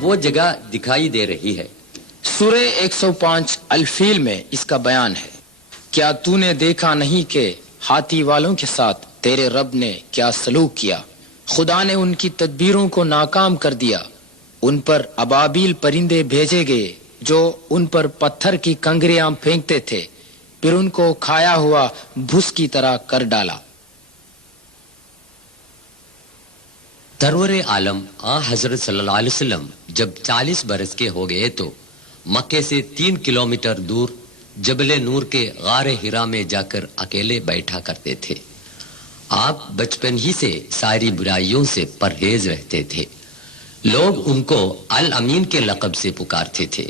وہ جگہ دکھائی دے رہی ہے. سورہ 105 الفیل میں اس کا بیان ہے. کیا تو نے دیکھا نہیں کہ ہاتھی والوں کے ساتھ تیرے رب نے کیا سلوک کیا؟ خدا نے ان کی تدبیروں کو ناکام کر دیا. ان پر ابابیل پرندے بھیجے گئے جو ان پر پتھر کی کنکریاں پھینکتے تھے، پھر ان کو کھایا ہوا بھس کی طرح کر ڈالا. سرور عالم حضرت صلی اللہ علیہ وسلم جب 40 برس کے ہو گئے تو مکے سے 3 کلومیٹر دور جبل نور کے غار ہرا میں جا کر اکیلے بیٹھا کرتے تھے. آپ بچپن ہی سے ساری برائیوں سے پرہیز رہتے تھے. لوگ ان کو الامین کے لقب سے پکارتے تھے.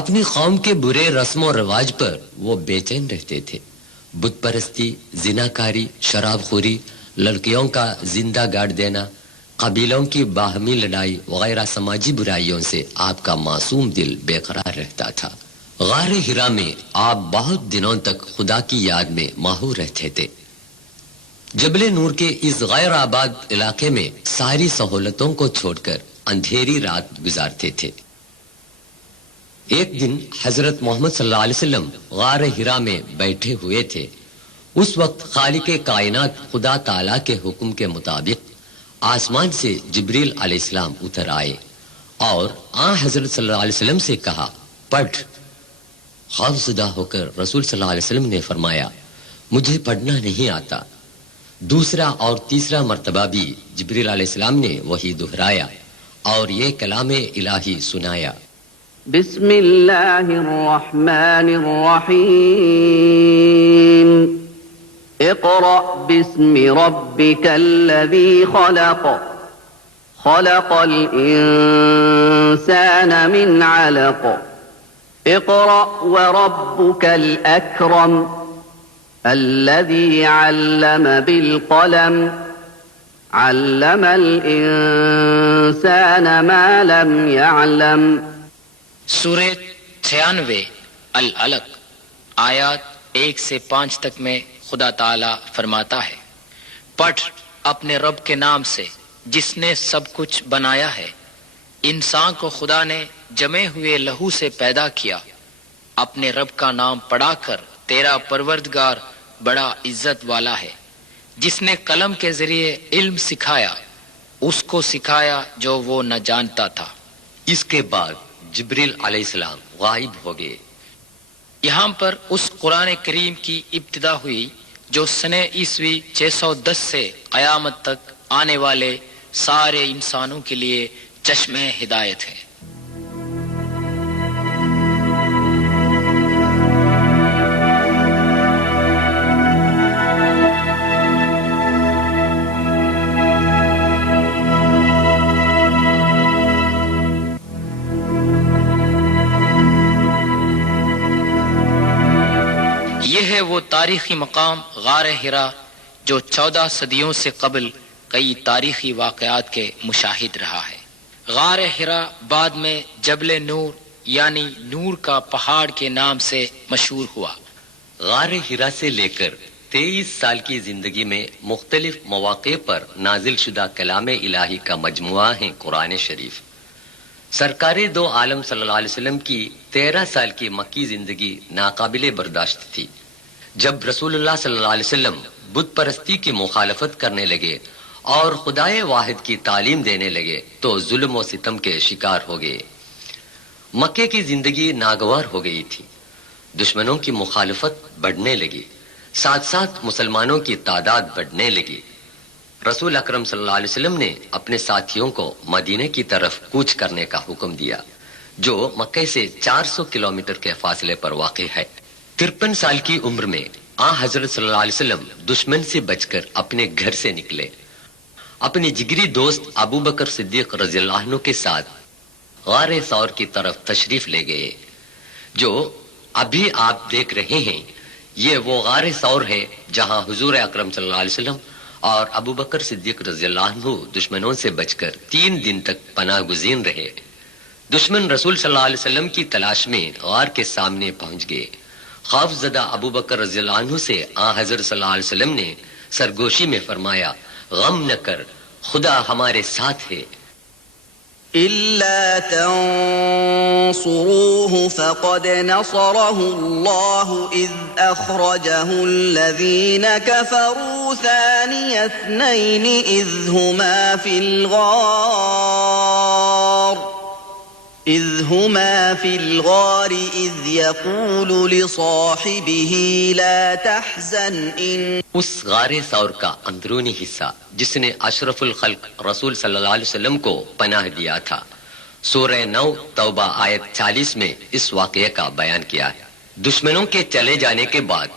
اپنی قوم کے برے رسم و رواج پر وہ بے چین رہتے تھے. بت پرستی، زناکاری، شراب خوری، لڑکیوں کا زندہ گاڑ دینا، قبیلوں کی باہمی لڑائی وغیرہ سماجی برائیوں سے آپ کا معصوم دل بے قرار رہتا تھا. غار ہرا میں آپ بہت دنوں تک خدا کی یاد میں ماہور رہتے تھے. جبل نور کے اس غیر آباد علاقے میں ساری سہولتوں کو چھوڑ کر اندھیری رات گزارتے تھے. ایک دن حضرت محمد صلی اللہ علیہ وسلم غار ہرا میں بیٹھے ہوئے تھے. اس وقت خالق کائنات خدا تعالی کے حکم کے مطابق آسمان سے جبریل علیہ السلام اتر آئے اور حضرت صلی اللہ علیہ وسلم سے کہا پڑھ. خوف زدہ ہو کر رسول صلی اللہ علیہ وسلم نے فرمایا مجھے پڑھنا نہیں آتا. دوسرا اور تیسرا مرتبہ بھی جبریل علیہ السلام نے وہی دہرایا اور یہ کلام الہی سنایا. بسم اللہ الرحمن الرحیم اقرأ باسم ربك الذي خلق خلق الإنسان من علق اقرأ وربك الأكرم الذي علم بالقلم علم الإنسان ما لم يعلم. سورہ 96 العلق آیات 1 سے 5 تک میں خدا تعالی فرماتا ہے پڑھ اپنے رب کے نام سے جس نے سب کچھ بنایا ہے. انسان کو خدا نے جمے ہوئے لہو سے پیدا کیا. اپنے رب کا نام پڑھا کر تیرا پروردگار بڑا عزت والا ہے. جس نے قلم کے ذریعے علم سکھایا اس کو سکھایا جو وہ نہ جانتا تھا. اس کے بعد جبریل علیہ السلام غائب ہو گئے. یہاں پر اس قرآن کریم کی ابتدا ہوئی جو سنہ عیسوی 610 سے قیامت تک آنے والے سارے انسانوں کے لیے چشمہ ہدایت ہے۔ یہ ہے وہ تاریخی مقام غار حرا جو 14 صدیوں سے قبل کئی تاریخی واقعات کے مشاہد رہا ہے۔ غار حرا بعد میں جبل نور یعنی نور کا پہاڑ کے نام سے مشہور ہوا۔ غار حرا سے لے کر 23 سال کی زندگی میں مختلف مواقع پر نازل شدہ کلام الہی کا مجموعہ ہے قرآن شریف۔ سرکار دو عالم صلی اللہ علیہ وسلم کی 13 سال کی مکی زندگی ناقابل برداشت تھی۔ جب رسول اللہ صلی اللہ علیہ وسلم بت پرستی کی مخالفت کرنے لگے اور خدائے واحد کی تعلیم دینے لگے تو ظلم و ستم کے شکار ہو گئے۔ مکے کی زندگی ناگوار ہو گئی تھی، دشمنوں کی مخالفت بڑھنے لگی، ساتھ ساتھ مسلمانوں کی تعداد بڑھنے لگی۔ رسول اکرم صلی اللہ علیہ وسلم نے اپنے ساتھیوں کو مدینے کی طرف کوچ کرنے کا حکم دیا جو مکے سے 400 کلومیٹر کے فاصلے پر واقع ہے۔ 53 سال کی عمر میں حضرت صلی اللہ علیہ وسلم دشمن سے بچ کر اپنے گھر سے نکلے، اپنی جگری دوست ابو بکر صدیق رضی اللہ عنہ کے ساتھ غار ثور کی طرف تشریف لے گئے۔ جو ابھی آپ دیکھ رہے ہیں یہ وہ غار ثور ہے جہاں حضور اکرم صلی اللہ علیہ وسلم اور ابو بکر صدیق رضی اللہ عنہ دشمنوں سے بچ کر 3 دن تک پناہ گزین رہے۔ دشمن رسول صلی اللہ علیہ وسلم کی تلاش میں غار کے سامنے پہنچ گئے۔ خوف زدہ ابو بکر رضی اللہ عنہ سے حضرت صلی اللہ علیہ وسلم نے سرگوشی میں فرمایا، غم نہ کر، خدا ہمارے ساتھ ہے۔ إلا تنصروه فقد نصره الله إذ أخرجه الذين كفروا ثاني اثنين إذ هما في الغار إذ يقول لصاحبه لا تحزن إن اس غار ثور کا اندرونی حصہ جس نے اشرف الخلق رسول صلی اللہ علیہ وسلم کو پناہ دیا تھا، سورہ 9 توبہ آیت 40 میں اس واقعے کا بیان کیا ہے۔ دشمنوں کے چلے جانے کے بعد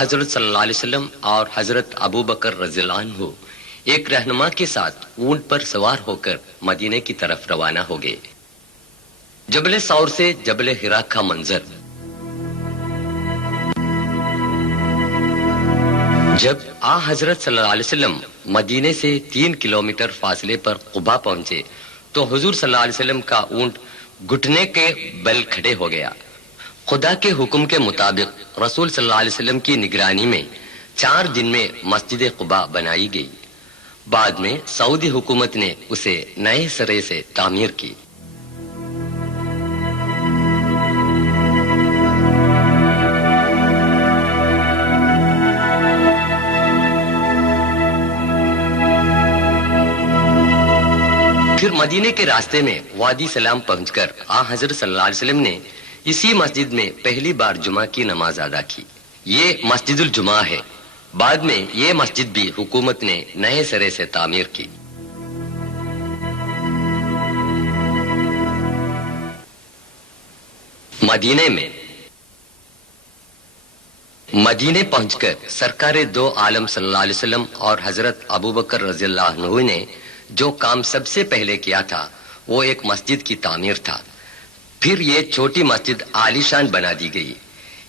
حضرت صلی اللہ علیہ وسلم اور حضرت ابو بکر رضی اللہ عنہ ایک رہنما کے ساتھ اونٹ پر سوار ہو کر مدینے کی طرف روانہ ہو گئے۔ جبل ثور سے جبل حرا کا منظر۔ جب حضرت صلی اللہ علیہ وسلم مدینے سے 3 کلومیٹر فاصلے پر قباء پہنچے تو حضور صلی اللہ علیہ وسلم کا اونٹ گھٹنے کے بل کھڑے ہو گیا۔ خدا کے حکم کے مطابق رسول صلی اللہ علیہ وسلم کی نگرانی میں 4 دن میں مسجد قباء بنائی گئی۔ بعد میں سعودی حکومت نے اسے نئے سرے سے تعمیر کی۔ پھر مدینے کے راستے میں وادی سلام پہنچ کر حضرت صلی اللہ علیہ وسلم نے اسی مسجد میں پہلی بار جمعہ کی نماز ادا کی۔ یہ مسجد الجمعہ ہے۔ بعد میں یہ مسجد بھی حکومت نے نئے سرے سے تعمیر کی۔ مدینے پہنچ کر سرکار دو عالم صلی اللہ علیہ وسلم اور حضرت ابو بکر رضی اللہ عنہ نے جو کام سب سے پہلے کیا تھا وہ ایک مسجد کی تعمیر تھا۔ پھر یہ چھوٹی مسجد عالی شان بنا دی گئی۔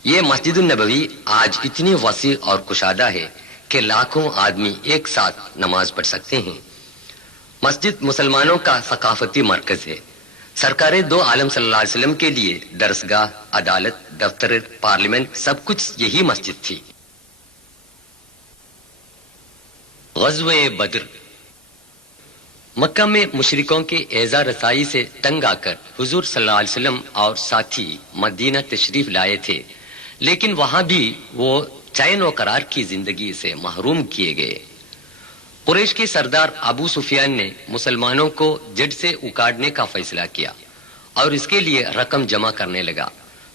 یہ مسجد النبوی آج اتنی وسیع اور کشادہ ہے کہ لاکھوں آدمی ایک ساتھ نماز پڑھ سکتے ہیں۔ مسجد مسلمانوں کا ثقافتی مرکز ہے۔ سرکار دو عالم صلی اللہ علیہ وسلم کے لیے درسگاہ، عدالت، دفتر، پارلیمنٹ سب کچھ یہی مسجد تھی۔ غزوہ بدر۔ مکہ میں مشرکوں کے ایذا رسائی سے تنگ آ کر حضور صلی اللہ علیہ وسلم اور ساتھی مدینہ تشریف لائے تھے، لیکن وہاں بھی وہ چین و قرار کی زندگی سے محروم کیے گئے۔ قریش کے سردار ابو سفیان نے مسلمانوں کو جڑ سے اکاڑنے کا فیصلہ کیا اور اس کے لیے رقم جمع کرنے لگا۔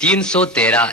313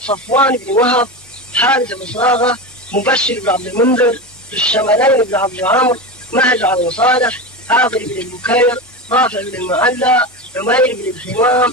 صفوان بن وهب، حارث بن صاغة، مبشر بن عبد المنذر، الشمالين بن عبد العامر، مهجع بن صالح، عاقل بن البكير، رافع بن المعلى، عمير بن الحمام،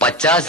50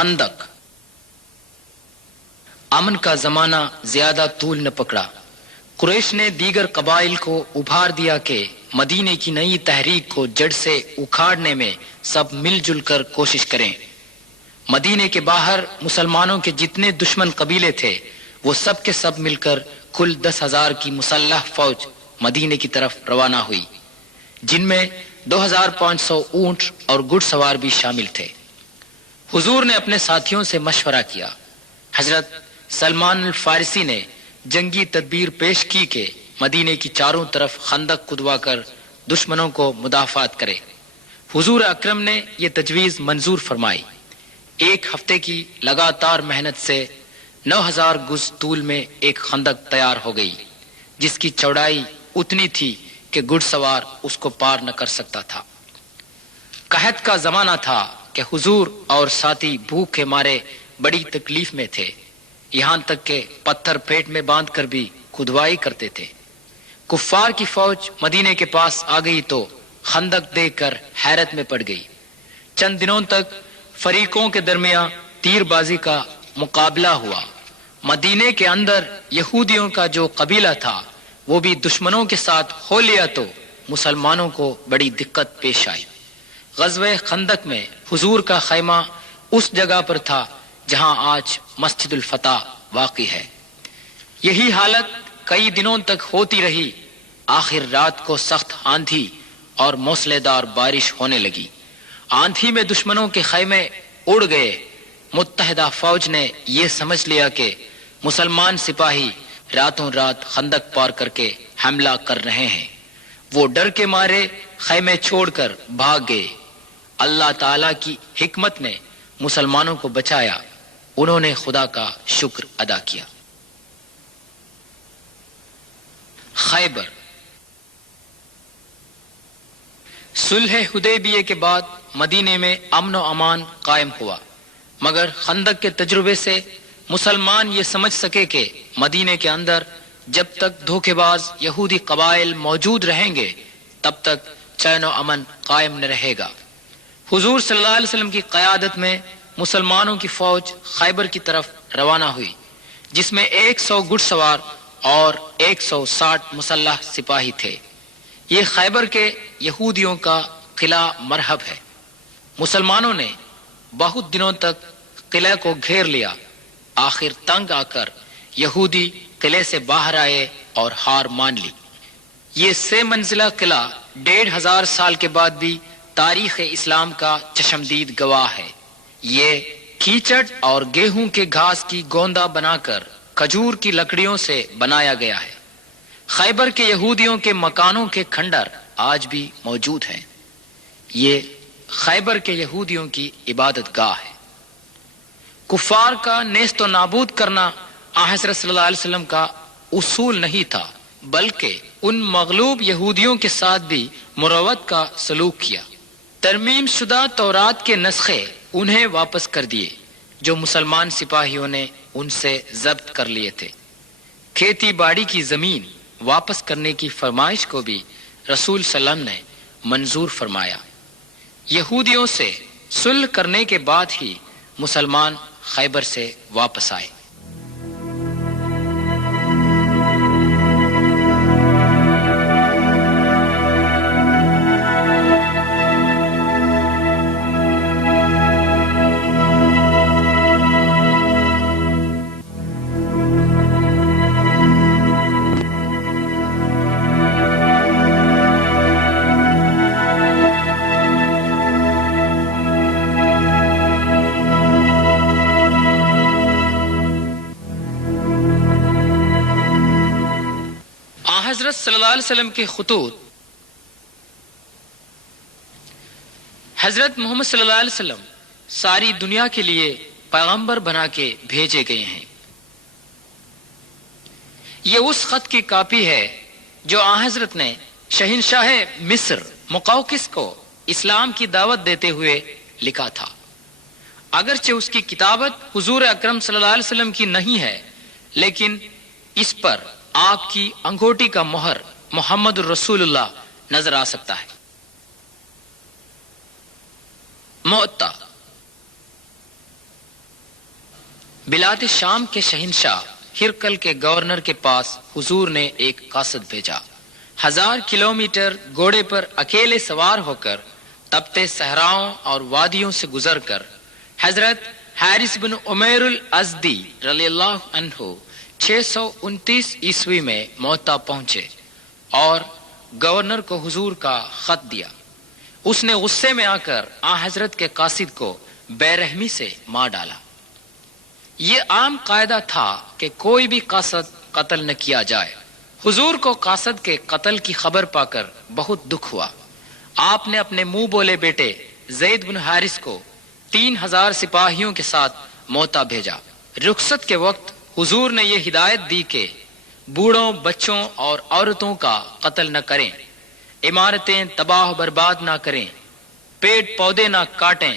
خندق۔ امن کا زمانہ زیادہ طول نہ پکڑا، قریش نے دیگر قبائل کو ابھار دیا کہ مدینے کی نئی تحریک کو جڑ سے اکھاڑنے میں سب مل جل کر کوشش کریں۔ مدینے کے باہر مسلمانوں کے جتنے دشمن قبیلے تھے وہ سب کے سب مل کر کل 10,000 کی مسلح فوج مدینے کی طرف روانہ ہوئی، جن میں 2,500 اونٹ اور گھڑ سوار بھی شامل تھے۔ حضور نے اپنے ساتھیوں سے مشورہ کیا۔ حضرت سلمان الفارسی نے جنگی تدبیر پیش کی کہ مدینے کی چاروں طرف خندق کھدوا کر دشمنوں کو مدافعت کرے۔ حضور اکرم نے یہ تجویز منظور فرمائی۔ ایک ہفتے کی لگاتار محنت سے 9,000 گز طول میں ایک خندق تیار ہو گئی، جس کی چوڑائی اتنی تھی کہ گھڑ سوار اس کو پار نہ کر سکتا تھا۔ قحط کا زمانہ تھا کہ حضور اور ساتھی بھوک کے مارے بڑی تکلیف میں تھے، یہاں تک کہ پتھر پیٹ میں باندھ کر بھی کھدوائی کرتے تھے۔ کفار کی فوج مدینے کے پاس آ گئی تو خندق دیکھ کر حیرت میں پڑ گئی۔ چند دنوں تک فریقوں کے درمیان تیر بازی کا مقابلہ ہوا۔ مدینے کے اندر یہودیوں کا جو قبیلہ تھا وہ بھی دشمنوں کے ساتھ ہو لیا تو مسلمانوں کو بڑی دقت پیش آئی۔ غزوہ خندق میں حضور کا خیمہ اس جگہ پر تھا جہاں آج مسجد الفتح واقع ہے۔ یہی حالت کئی دنوں تک ہوتی رہی۔ آخر رات کو سخت آندھی اور موسلے دار بارش ہونے لگی۔ آندھی میں دشمنوں کے خیمے اڑ گئے۔ متحدہ فوج نے یہ سمجھ لیا کہ مسلمان سپاہی راتوں رات خندق پار کر کے حملہ کر رہے ہیں۔ وہ ڈر کے مارے خیمے چھوڑ کر بھاگ گئے۔ اللہ تعالی کی حکمت نے مسلمانوں کو بچایا۔ انہوں نے خدا کا شکر ادا کیا۔ خیبر۔ صلح حدیبیہ کے بعد مدینے میں امن و امان قائم ہوا، مگر خندق کے تجربے سے مسلمان یہ سمجھ سکے کہ مدینے کے اندر جب تک دھوکے باز یہودی قبائل موجود رہیں گے تب تک چین و امن قائم نہ رہے گا۔ حضور صلی اللہ علیہ وسلم کی قیادت میں مسلمانوں کی فوج خیبر کی طرف روانہ ہوئی، جس میں 100 گھڑ سوار اور 160 مسلح سپاہی تھے۔ یہ خیبر کے یہودیوں کا قلعہ مرحب ہے۔ مسلمانوں نے بہت دنوں تک قلعے کو گھیر لیا۔ آخر تنگ آ کر یہودی قلعے سے باہر آئے اور ہار مان لی۔ یہ 6 منزلہ قلعہ 1,500 سال کے بعد بھی تاریخ اسلام کا چشمدید گواہ ہے۔ یہ کیچڑ اور گیہوں کے گھاس کی گوندا بنا کر کھجور کی لکڑیوں سے بنایا گیا ہے۔ خیبر کے یہودیوں کے مکانوں کے کھنڈر آج بھی موجود ہیں۔ یہ خیبر کے یہودیوں کی عبادت گاہ ہے۔ کفار کا نیست و نابود کرنا حضرت صلی اللہ علیہ وسلم کا اصول نہیں تھا، بلکہ ان مغلوب یہودیوں کے ساتھ بھی مروت کا سلوک کیا۔ ترمیم شدہ تورات کے نسخے انہیں واپس کر دیے جو مسلمان سپاہیوں نے ان سے ضبط کر لیے تھے۔ کھیتی باڑی کی زمین واپس کرنے کی فرمائش کو بھی رسول صلی اللہ علیہ وسلم نے منظور فرمایا۔ یہودیوں سے صلح کرنے کے بعد ہی مسلمان خیبر سے واپس آئے۔ حضرت صلی اللہ علیہ وسلم کے خطوط حضرت محمد صلی اللہ علیہ وسلم ساری دنیا کے لیے پیغمبر بنا کے بھیجے گئے ہیں۔ یہ اس خط کی کاپی ہے جو حضرت نے شہنشاہ مصر مقوقس کو اسلام کی دعوت دیتے ہوئے لکھا تھا۔ اگرچہ اس کی کتابت حضور اکرم صلی اللہ علیہ وسلم کی نہیں ہے، لیکن اس پر آپ کی انگوٹی کا مہر محمد الرسول اللہ نظر آ سکتا ہے۔ معطا بلاد شام کے شہنشاہ ہرقل کے گورنر کے پاس حضور نے ایک قاصد بھیجا. 1000 کلومیٹر گھوڑے پر اکیلے سوار ہو کر تپتے صحراؤں اور وادیوں سے گزر کر حضرت حارث بن عمیر الازدی رضی اللہ عنہ 629 عیسوی میں موتا پہنچے اور گورنر کو حضور کا خط دیا. اس نے غصے میں آ کر حضرت کے قاصد کو بے رحمی سے مار ڈالا. یہ عام قاعدہ تھا کہ کوئی بھی قاصد قتل نہ کیا جائے. حضور کو قاصد کے قتل کی خبر پا کر بہت دکھ ہوا. آپ نے اپنے منہ بولے بیٹے زید بن حارث کو 3000 سپاہیوں کے ساتھ موتا بھیجا. رخصت کے وقت حضور نے یہ ہدایت دی کہ بوڑھوں، بچوں اور عورتوں کا قتل نہ کریں، عمارتیں تباہ و برباد نہ کریں، پیڑ پودے نہ کاٹیں.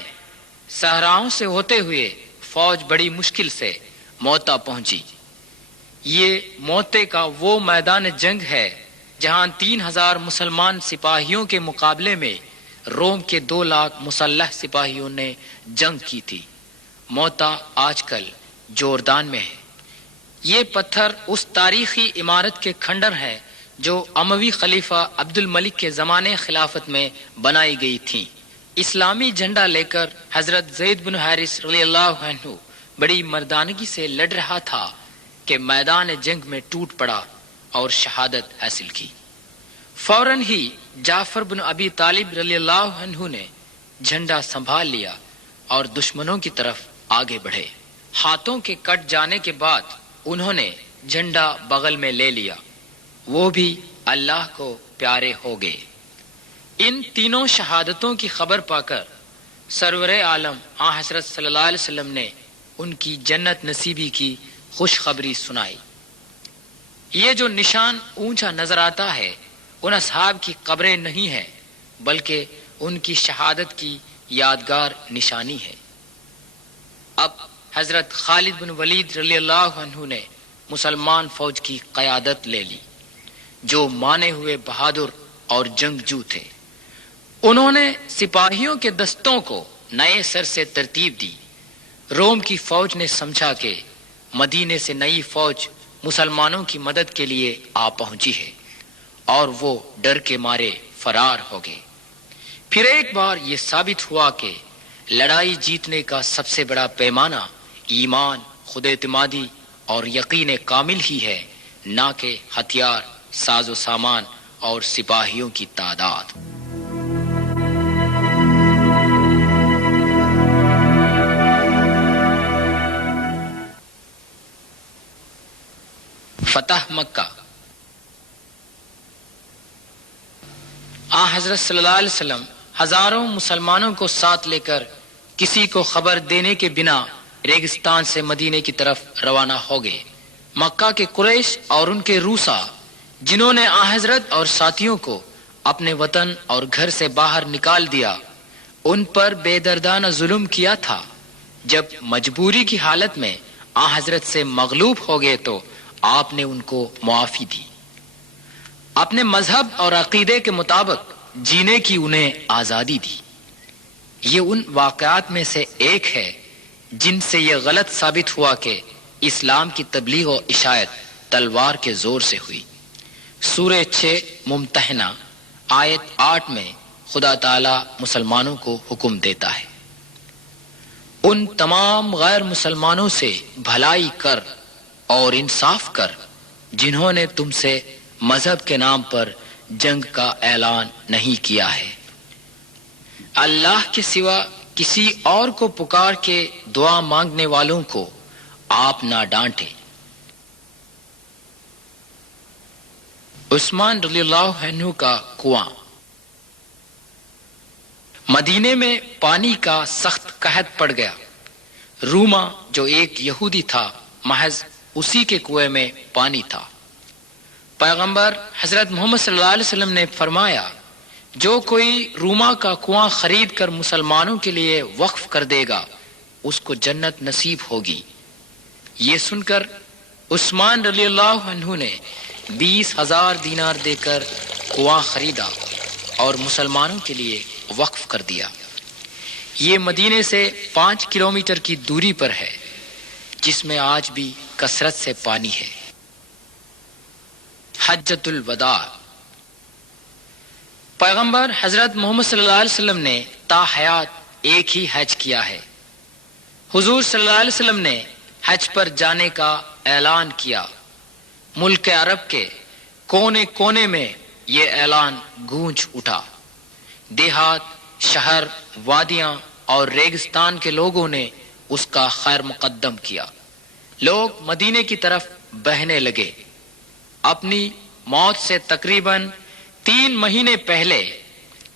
صحراؤں سے ہوتے ہوئے فوج بڑی مشکل سے موتا پہنچی. یہ موتے کا وہ میدان جنگ ہے جہاں 3000 مسلمان سپاہیوں کے مقابلے میں روم کے 2 لاکھ مسلح سپاہیوں نے جنگ کی تھی. موتا آج کل جوردان میں ہے. یہ پتھر اس تاریخی عمارت کے کھنڈر ہیں جو اموی خلیفہ عبد الملک کے زمانے خلافت میں بنائی گئی تھیں. اسلامی جھنڈا لے کر حضرت زید بن حارث رضی اللہ عنہ بڑی مردانگی سے لڑ رہا تھا کہ میدان جنگ میں ٹوٹ پڑا اور شہادت حاصل کی. فوراً ہی جعفر بن ابی طالب رضی اللہ عنہ نے جھنڈا سنبھال لیا اور دشمنوں کی طرف آگے بڑھے. ہاتھوں کے کٹ جانے کے بعد انہوں نے جھنڈا بغل میں لے لیا. وہ بھی اللہ کو پیارے ہو گئے. ان تینوں شہادتوں کی خبر پا کر سرور عالم حضرت صلی اللہ علیہ وسلم نے ان کی جنت نصیبی کی خوشخبری سنائی. یہ جو نشان اونچا نظر آتا ہے ان اصحاب کی قبریں نہیں ہیں بلکہ ان کی شہادت کی یادگار نشانی ہے. اب حضرت خالد بن ولید رضی اللہ عنہ نے مسلمان فوج کی قیادت لے لی جو مانے ہوئے بہادر اور جنگجو تھے. انہوں نے سپاہیوں کے دستوں کو نئے سر سے ترتیب دی. روم کی فوج نے سمجھا کہ مدینے سے نئی فوج مسلمانوں کی مدد کے لیے آ پہنچی ہے اور وہ ڈر کے مارے فرار ہو گئے. پھر ایک بار یہ ثابت ہوا کہ لڑائی جیتنے کا سب سے بڑا پیمانہ ایمان، خود اعتمادی اور یقین کامل ہی ہے، نہ کہ ہتھیار، ساز و سامان اور سپاہیوں کی تعداد. فتح مکہ. حضرت صلی اللہ علیہ وسلم ہزاروں مسلمانوں کو ساتھ لے کر کسی کو خبر دینے کے بنا ریگستان سے مدینے کی طرف روانہ ہو گئے. مکہ کے قریش اور ان کے روسا جنہوں نے حضرت اور ساتھیوں کو اپنے وطن اور گھر سے باہر نکال دیا، ان پر بے دردانہ ظلم کیا تھا. جب مجبوری کی حالت میں حضرت سے مغلوب ہو گئے تو آپ نے ان کو معافی دی. اپنے مذہب اور عقیدے کے مطابق جینے کی انہیں آزادی دی. یہ ان واقعات میں سے ایک ہے جن سے یہ غلط ثابت ہوا کہ اسلام کی تبلیغ و اشاعت تلوار کے زور سے ہوئی. سورہ 6 ممتحنہ آیت 8 میں خدا تعالی مسلمانوں کو حکم دیتا ہے، ان تمام غیر مسلمانوں سے بھلائی کر اور انصاف کر جنہوں نے تم سے مذہب کے نام پر جنگ کا اعلان نہیں کیا ہے. اللہ کے سوا کسی اور کو پکار کے دعا مانگنے والوں کو آپ نہ ڈانٹیں. عثمان رضی اللہ عنہ کا کنواں. مدینے میں پانی کا سخت قحط پڑ گیا. روما جو ایک یہودی تھا محض اسی کے کنویں میں پانی تھا. پیغمبر حضرت محمد صلی اللہ علیہ وسلم نے فرمایا، جو کوئی روما کا کنواں خرید کر مسلمانوں کے لیے وقف کر دے گا اس کو جنت نصیب ہوگی. یہ سن کر عثمان رضی اللہ عنہ نے 20,000 دینار دے کر کنواں خریدا اور مسلمانوں کے لیے وقف کر دیا. یہ مدینے سے 5 کلومیٹر کی دوری پر ہے. جس میں آج بھی کثرت سے پانی ہے۔ حجۃ الوداع، پیغمبر حضرت محمد صلی اللہ علیہ وسلم نے تا حیات ایک ہی حج کیا ہے۔ حضور صلی اللہ علیہ وسلم نے حج پر جانے کا اعلان کیا۔ ملک عرب کے کونے کونے میں یہ اعلان گونج اٹھا۔ دیہات، شہر، وادیاں اور ریگستان کے لوگوں نے اس کا خیر مقدم کیا۔ لوگ مدینے کی طرف بہنے لگے۔ اپنی موت سے تقریباً 3 مہینے پہلے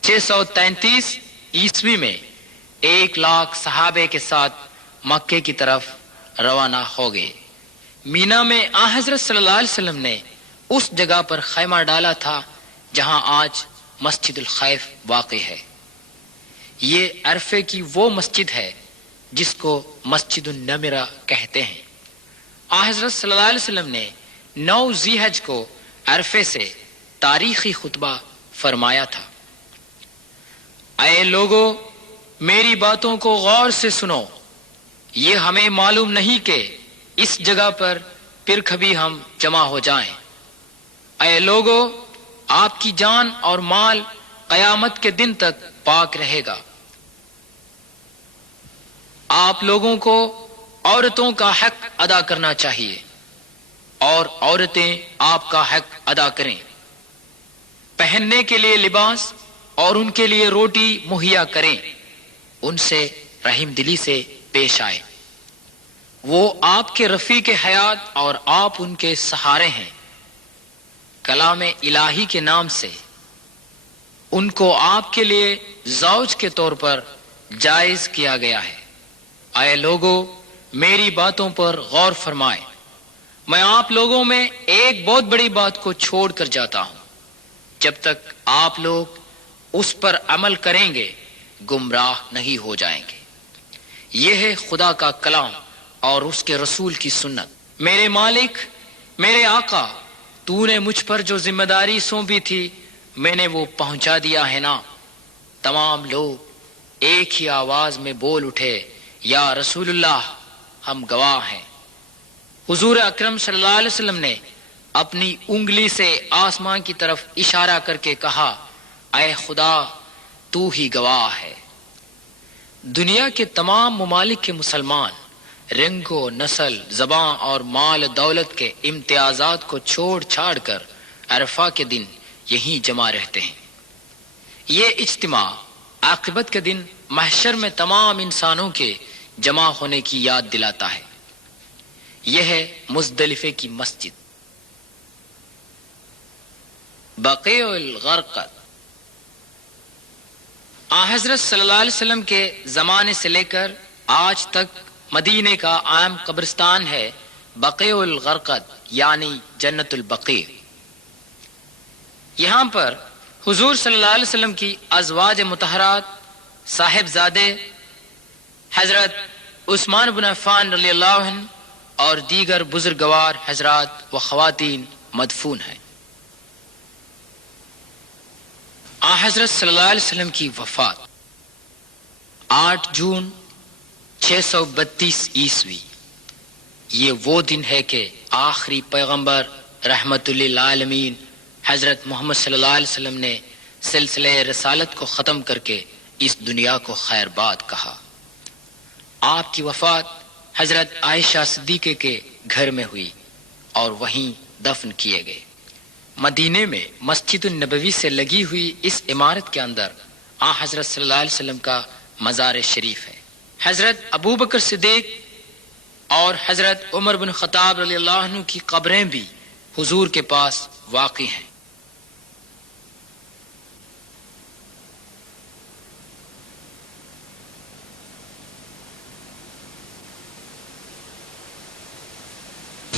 633 عیسوی میں 1 لاکھ صحابہ کے ساتھ مکے کی طرف روانہ ہو گئے۔ مینا میں آن حضرت صلی اللہ علیہ وسلم نے اس جگہ پر خیمہ ڈالا تھا جہاں آج مسجد الخیف واقع ہے۔ یہ عرفے کی وہ مسجد ہے جس کو مسجد النمرہ کہتے ہیں۔ آن حضرت صلی اللہ علیہ وسلم نے 9 ذی حج کو عرفے سے تاریخی خطبہ فرمایا تھا۔ اے لوگو، میری باتوں کو غور سے سنو، یہ ہمیں معلوم نہیں کہ اس جگہ پر پھر کبھی ہم جمع ہو جائیں۔ اے لوگو، آپ کی جان اور مال قیامت کے دن تک پاک رہے گا۔ آپ لوگوں کو عورتوں کا حق ادا کرنا چاہیے اور عورتیں آپ کا حق ادا کریں۔ پہننے کے لیے لباس اور ان کے لیے روٹی مہیا کریں، ان سے رحم دلی سے پیش آئے۔ وہ آپ کے رفیق حیات اور آپ ان کے سہارے ہیں۔ کلام الہی کے نام سے ان کو آپ کے لیے زوج کے طور پر جائز کیا گیا ہے۔ اے لوگو، میری باتوں پر غور فرمائیں۔ میں آپ لوگوں میں ایک بہت بڑی بات کو چھوڑ کر جاتا ہوں۔ جب تک آپ لوگ اس پر عمل کریں گے گمراہ نہیں ہو جائیں گے۔ یہ ہے خدا کا کلام اور اس کے رسول کی سنت۔ میرے مالک، میرے آقا، تو نے مجھ پر جو ذمہ داری سونپی تھی میں نے وہ پہنچا دیا ہے نا؟ تمام لوگ ایک ہی آواز میں بول اٹھے، یا رسول اللہ، ہم گواہ ہیں۔ حضور اکرم صلی اللہ علیہ وسلم نے اپنی انگلی سے آسمان کی طرف اشارہ کر کے کہا، اے خدا، تو ہی گواہ ہے۔ دنیا کے تمام ممالک کے مسلمان رنگ و نسل، زبان اور مال دولت کے امتیازات کو چھوڑ چھاڑ کر عرفہ کے دن یہیں جمع رہتے ہیں۔ یہ اجتماع عاقبت کے دن محشر میں تمام انسانوں کے جمع ہونے کی یاد دلاتا ہے۔ یہ ہے مزدلفے کی مسجد۔ بقیع الغرقد، آن حضرت صلی اللہ علیہ وسلم کے زمانے سے لے کر آج تک مدینے کا عام قبرستان ہے بقیع الغرقد، یعنی جنت البقیع۔ یہاں پر حضور صلی اللہ علیہ وسلم کی ازواج مطہرات، صاحبزادے حضرت عثمان بن عفان رضی اللہ عنہ اور دیگر بزرگوار حضرات و خواتین مدفون ہیں۔ آن حضرت صلی اللہ علیہ وسلم کی وفات 8 جون 632 عیسوی۔ یہ وہ دن ہے کہ آخری پیغمبر رحمت للعالمین حضرت محمد صلی اللہ علیہ وسلم نے سلسلہ رسالت کو ختم کر کے اس دنیا کو خیر باد کہا۔ آپ کی وفات حضرت عائشہ صدیقہ کے گھر میں ہوئی اور وہیں دفن کیے گئے۔ مدینے میں مسجد النبوی سے لگی ہوئی اس عمارت کے اندر آن حضرت صلی اللہ علیہ وسلم کا مزار شریف ہے۔ حضرت ابوبکر صدیق اور حضرت عمر بن خطاب رضی اللہ عنہ کی قبریں بھی حضور کے پاس واقع ہیں۔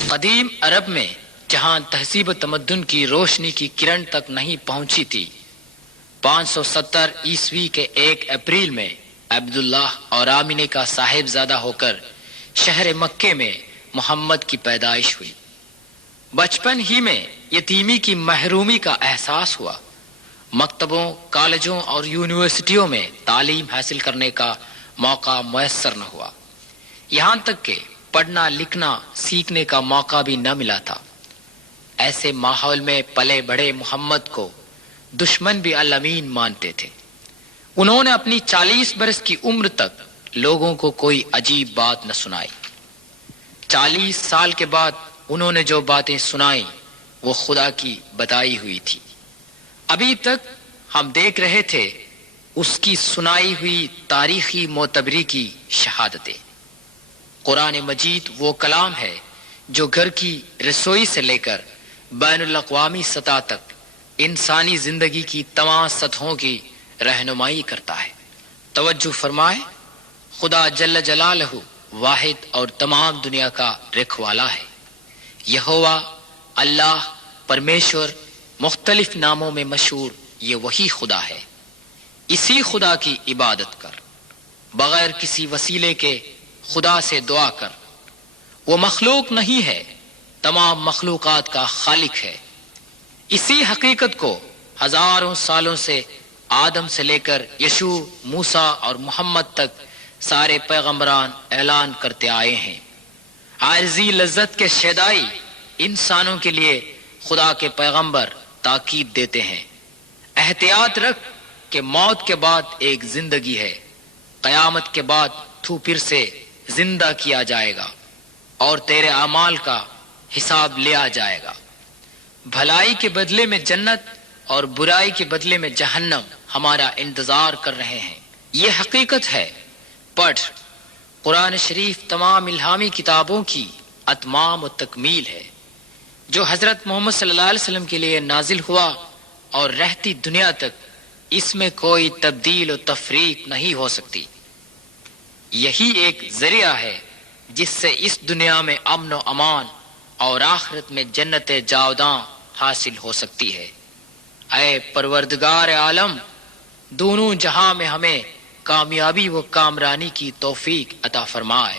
قدیم عرب میں جہاں تہذیب و تمدن کی روشنی کی کرن تک نہیں پہنچی تھی، 570 عیسوی کے 1 اپریل میں عبداللہ اور آمینہ کا صاحبزادہ ہو کر شہر مکے میں محمد کی پیدائش ہوئی۔ بچپن ہی میں یتیمی کی محرومی کا احساس ہوا۔ مکتبوں، کالجوں اور یونیورسٹیوں میں تعلیم حاصل کرنے کا موقع میسر نہ ہوا، یہاں تک کہ پڑھنا لکھنا سیکھنے کا موقع بھی نہ ملا تھا۔ ایسے ماحول میں پلے بڑے محمد کو دشمن بھی الامین مانتے تھے۔ انہوں نے اپنی 40 برس کی عمر تک لوگوں کو کوئی عجیب بات نہ سنائی۔ 40 سال کے بعد انہوں نے جو باتیں سنائیں وہ خدا کی بتائی ہوئی تھی۔ ابھی تک ہم دیکھ رہے تھے اس کی سنائی ہوئی تاریخی معتبری کی شہادتیں۔ قرآن مجید وہ کلام ہے جو گھر کی رسوئی سے لے کر بین الاقوامی سطح تک انسانی زندگی کی تمام سطحوں کی رہنمائی کرتا ہے۔ توجہ فرمائے، خدا جل جلالہ واحد اور تمام دنیا کا رکھوالا ہے۔ یہوہ، اللہ، پرمیشور، مختلف ناموں میں مشہور یہ وہی خدا ہے۔ اسی خدا کی عبادت کر، بغیر کسی وسیلے کے خدا سے دعا کر۔ وہ مخلوق نہیں ہے، تمام مخلوقات کا خالق ہے۔ اسی حقیقت کو ہزاروں سالوں سے آدم سے لے کر یشوع، موسیٰ اور محمد تک سارے پیغمبران اعلان کرتے آئے ہیں۔ عارضی لذت کے شیدائی انسانوں کے لیے خدا کے پیغمبر تاکید دیتے ہیں، احتیاط رکھ کہ موت کے بعد ایک زندگی ہے، قیامت کے بعد تو پھر سے زندہ کیا جائے گا اور تیرے اعمال کا حساب لیا جائے گا۔ بھلائی کے بدلے میں جنت اور برائی کے بدلے میں جہنم ہمارا انتظار کر رہے ہیں۔ یہ حقیقت ہے۔ پڑھ، قرآن شریف تمام الہامی کتابوں کی اتمام و تکمیل ہے، جو حضرت محمد صلی اللہ علیہ وسلم کے لیے نازل ہوا اور رہتی دنیا تک اس میں کوئی تبدیل و تفریق نہیں ہو سکتی۔ یہی ایک ذریعہ ہے جس سے اس دنیا میں امن و امان اور آخرت میں جنت جاوداں حاصل ہو سکتی ہے۔ اے پروردگار عالم، دونوں جہاں میں ہمیں کامیابی و کامرانی کی توفیق عطا فرمائے۔